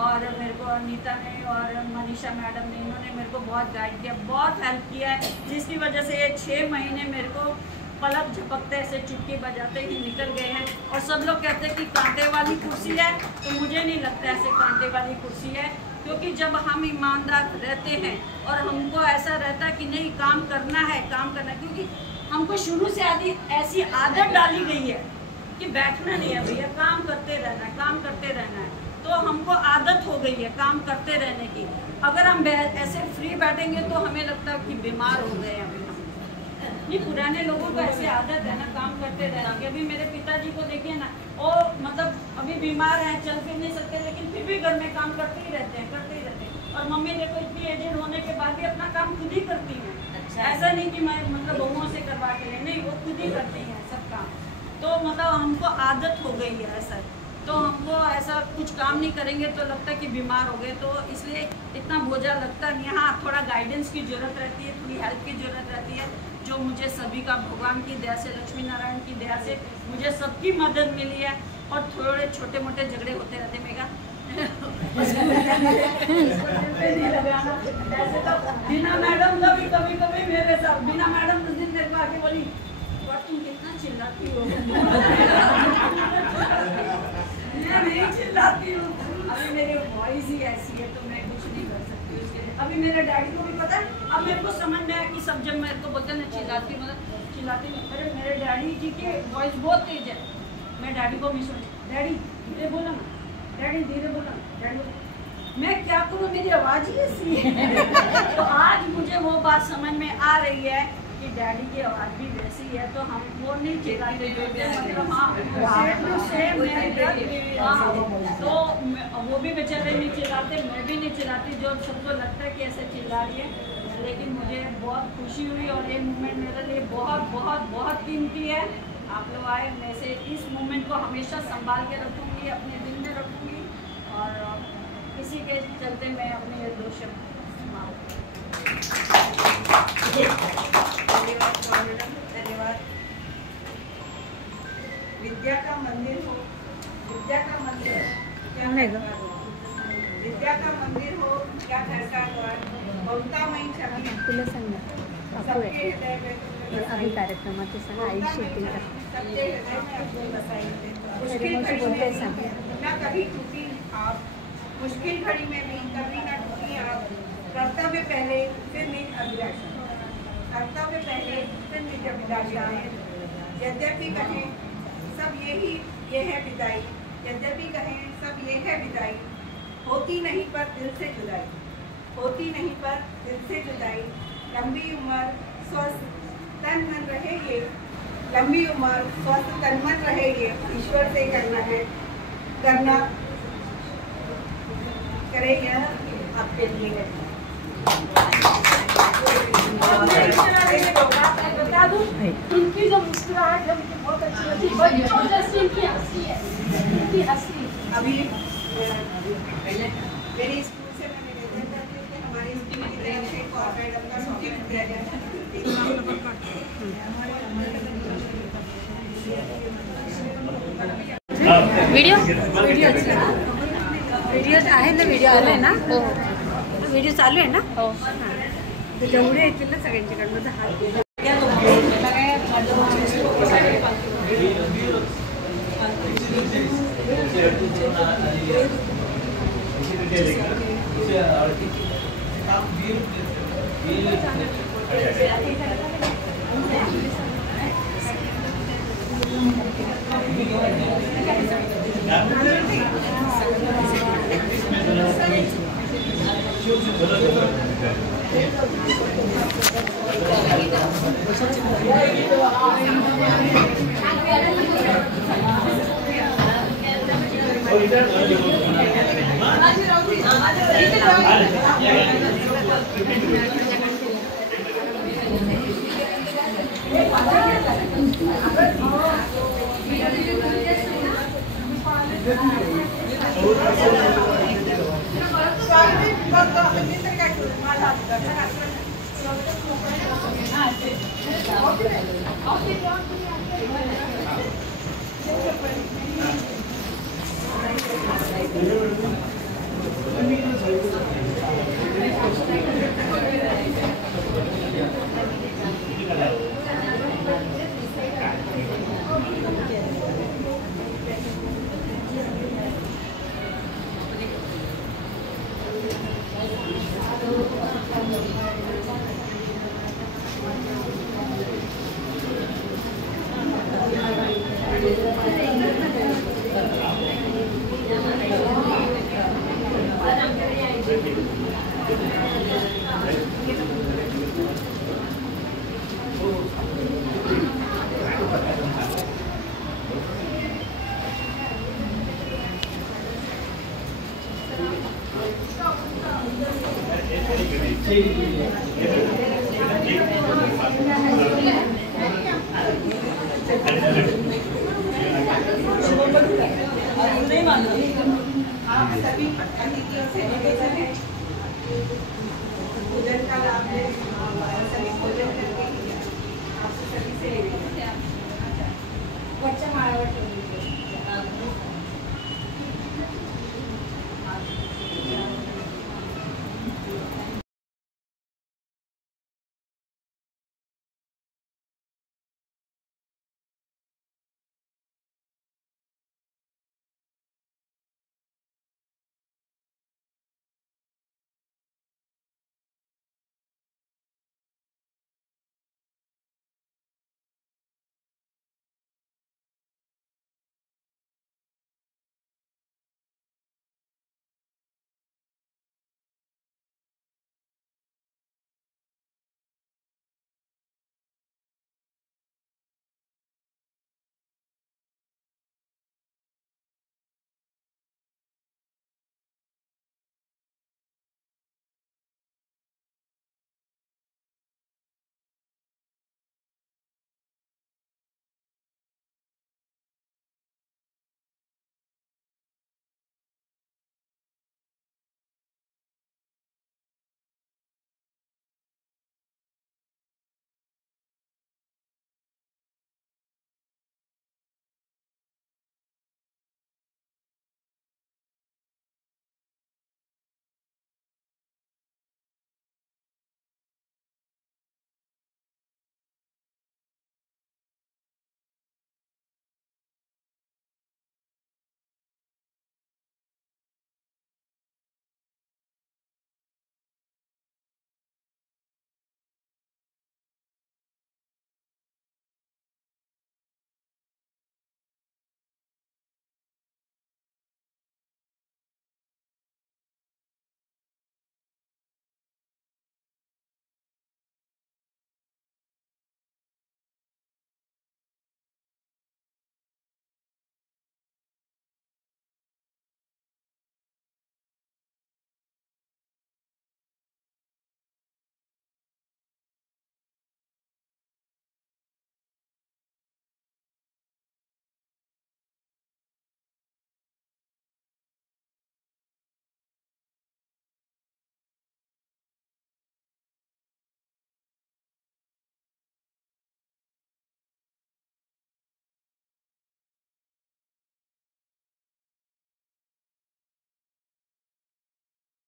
और मेरे को अनीता ने और मनीषा मैडम ने, इन्होंने मेरे को बहुत गाइड किया, बहुत हेल्प किया है, जिसकी वजह से ये 6 महीने मेरे को पलक झपकते ऐसे चुटकी बजाते ही निकल गए हैं। और सब लोग कहते हैं कि कांटे वाली कुर्सी है, तो मुझे नहीं लगता ऐसे कांटे वाली कुर्सी है, क्योंकि जब हम ईमानदार रहते हैं और हमको ऐसा रहता है कि नहीं काम करना है, क्योंकि हमको शुरू से ऐसी आदत डाली गई है कि बैठना नहीं है भैया, काम करते रहना है। तो हमको आदत हो गई है काम करते रहने की। अगर हम ऐसे फ्री बैठेंगे तो हमें लगता है कि बीमार हो गए हैं। ये पुराने लोगों को ऐसी आदत है ना काम करते रहने की। अभी मेरे पिताजी को देखिए ना, वो मतलब अभी बीमार हैं, चल फिर नहीं सकते, लेकिन फिर भी घर में काम करते ही रहते हैं। और मम्मी देखो इतनी एजेड होने के बाद भी अपना काम खुद ही करती हैं। अच्छा, ऐसा नहीं कि मैं मतलब बहुओं से करवा के ले, नहीं, वो खुद ही करती हैं सब काम। तो मतलब हमको आदत हो गई है ऐसा, तो हमको ऐसा कुछ काम नहीं करेंगे तो लगता है कि बीमार हो गए, तो इसलिए इतना बोझा लगता नहीं। हाँ, थोड़ा गाइडेंस की ज़रूरत रहती है, थोड़ी हेल्प की ज़रूरत रहती है, जो मुझे सभी का भगवान की दया से, लक्ष्मी नारायण की दया से मुझे सबकी मदद मिली है। और थोड़े छोटे मोटे झगड़े होते रहते मेरा ऐसे तो बिना मैडम का भी कभी मेरे साथ, बिना मैडम उस दिन मेरे को आके बोली तुम कितना चिल्लाती हो। मैं नहीं चिल्लाती हूँ, अभी मेरी वॉइस ही ऐसी है तो मैं कुछ नहीं कर सकती उसके लिए। अभी मेरे डैडी को भी पता है, अब मेरे को समझ में आया कि सब जब मेरे को बोलते हैं चिल्लाती, मतलब चिल्लाती नहीं। मेरे डैडी जी की वॉइस बहुत तेज है, मैं डैडी को भी सुनती, डैडी धीरे बोला ना, डैडी धीरे बोला, डैडी मैं क्या करूँ, मेरी आवाज़ ही ऐसी है। तो आज मुझे वो बात समझ में आ रही है कि डैडी की आवाज़ भी वैसी है, तो हम वो नहीं चिल्लाते, मतलब हाँ, तो वो भी बेचारे नहीं चिल्लाते, मैं भी नहीं चिल्लाती, जो सबको लगता है कि ऐसे चिल्ला रही है। लेकिन मुझे बहुत खुशी हुई और ये मूवमेंट मेरे लिए बहुत बहुत बहुत कीमती है। आप लोग आए, मैं से इस मूवमेंट को हमेशा संभाल के रखूँगी, अपने दिल में रखूँगी, और इसी के चलते मैं अपने 2 शब्द धन्यवाद। विद्या का मंदिर हो, विद्या का मंदिर विद्या का मंदिर हो या घर का द्वार, ममतामयी छवि सबके हृदय में अभी कार्यक्रमाचे सांगा आई शेती सबके हृदय में अपनी बसाई है। मुश्किल घड़ी में ना कभी टूटी आप, मुश्किल घड़ी में भी कभी ना टूटी आप। कर्तव्य पहले फिर निज अभिलाषा, कर्तव्य पहले फिर निज अभिलाषा। यद्यपि कहें सब ये है विदाई, यद्यपि कहें सब ये है विदाई, होती नहीं पर दिल से जुदाई, होती नहीं पर दिल से जुदाई। लंबी उम्र स्वस्थ तन मन रहे ये, लंबी उम्र स्वस्थ तन मन रहे ये ईश्वर से करना है, करना करे यह आपके लिए है। बता दूं इनकी जो मुस्कुराहट है मुझे बहुत अच्छी लगी, बच्चों जैसी इनकी हंसी है, इनकी हंसी। अभी मेरी स्कूल से मैं निवेदन करती हूँ कि हमारे स्कूल की तरफ से एक और मैडम का गिफ्ट दिया जाए। व्हिडिओ आहे ना, व्हिडिओ आलाय ना, व्हिडिओ चालू आहे ना, तर जेवढे येतील ना सगळ्यांच्याकडनं हात आप सभी अतिथियों से निवेदन है, भोजन का लाभ है, सभी भोजन करके ही आप सभी से निवेदन है। वरच्या माळावर ठेवली